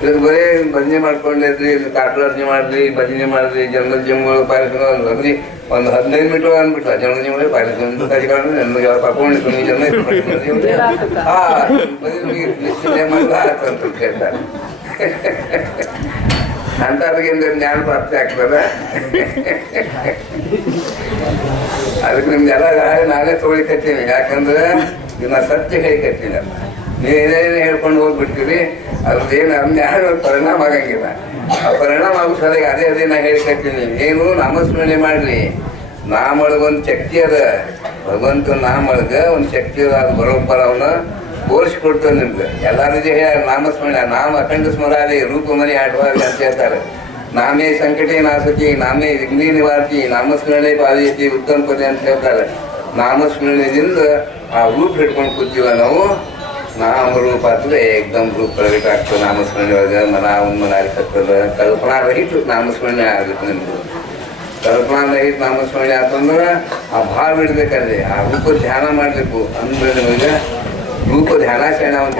ಇದಕ್ಕೆ ಬರೀ ಭಜನೆ ಮಾಡ್ಕೊಂಡಿದ್ರಿ, ಇಲ್ಲಿ ಕಾಟರಾಜನೆ ಮಾಡಿದ್ರಿ, ಭಜನೆ ಮಾಡಿದ್ರಿ, ಜಂಗಲ್ ಜಂಗಳು ಪಾಲಿಸ್ಕೊಂಡು ಅಗದಿ ಒಂದು 15 ಮಿನಿಟ್ ಅಂದ್ಬಿಟ್ಟ ಜಂಗಲ್ ಜಂಗಳು ಪಾಲಿಸ್ಕೊಂಡು ಕಲಿಕೊಂಡು ನನಗೆ ಪಡ್ಕೊಂಡು ಜನ ಅಂತ ಕೇಳ್ತಾರೆ. ಅಂಥವ್ರಿಗೆ ಜ್ಞಾನ ಪ್ರಾಪ್ತಿ ಆಗ್ತದೆ. ಅದಕ್ಕೆ ನಿಮ್ಗೆಲ್ಲ ನಾನೇ ತೊಗೊಳಿಕತ್ತೀನಿ. ಯಾಕಂದ್ರೆ ನಾ ಸತ್ಯ ಹೇಳಿಕತ್ತೀನಿ. ನೀವೇನೇನು ಹೇಳ್ಕೊಂಡು ಹೋಗ್ಬಿಡ್ತೀವಿ, ಅದ್ರದ್ದೇನು ಜ್ಞಾನ ಪರಿಣಾಮ ಆಗಂಗಿಲ್ಲ. ಆ ಪರಿಣಾಮ ಆಗೋ ಸಲಗೆ ಅದೇ ನಾ ಹೇಳಿಕತ್ತೀನಿ. ಏನು ನಾಮಸ್ಮರಣೆ ಮಾಡಲಿ. ನಾಮೊಳಗೊಂದು ಶಕ್ತಿ ಅದ, ಭಗವಂತ ನಾಮೊಳಗೆ ಒಂದು ಶಕ್ತಿ ಅದ. ಅದು ಬರೋಬ್ಬರ ಅವನ್ನ ತೋರಿಸ್ಕೊಡ್ತಾನೆ ನಿಮ್ಗೆ. ಎಲ್ಲರೂ ಹೇಳ ನಾಮಸ್ಮರಣೆ, ನಾಮ ಅಖಂಡ ಸ್ಮರಾಲಿ ರೂಪಮನಿ ಆಟವಾಗಲಿ ಅಂತ ಹೇಳ್ತಾರೆ. ನಾಮೇ ಸಂಕಟೇ ನಾಸತಿ, ನಾಮೇ ವಿಘ್ನೇ ನಿವಾರತಿ, ನಾಮಸ್ಮರಣೆ ಪಾಲಯತಿ ಉತ್ತಮ ಪದೇ ಅಂತ ಹೇಳ್ತಾರೆ. ನಾಮಸ್ಮರಣೆಯಿಂದ ಆ ರೂಪ ಹಿಡ್ಕೊಂಡು ಕೂತೀವ ನಾವು ನಾಮರೂಪ ಅಂದರೆ ಏಕ್ದಮ್ ರೂಪ ಪ್ರಗಟ ಆಗ್ತದೆ ನಾಮಸ್ಮರಣೆ ಒಳಗೆ ಮನ ಆಗ್ತದೆ ಕಲ್ಪನಾ ರಹಿತ ನಾಮಸ್ಮರಣೆ ಆಗುತ್ತೆ ನಿಮ್ದು ಕಲ್ಪನಾ ರಹಿತ ನಾಮಸ್ಮರಣೆ ಆತಂದ್ರೆ ಆ ಭಾವ ಬಿಡ್ಬೇಕಾದ್ರೆ ಆ ರೂಪ ಧ್ಯಾನ ಮಾಡಬೇಕು ಅಂದ್ರೆ ನಿಮಗೆ ರೂಪ ಧ್ಯಾನಾಚರಣೆ ಒಂದು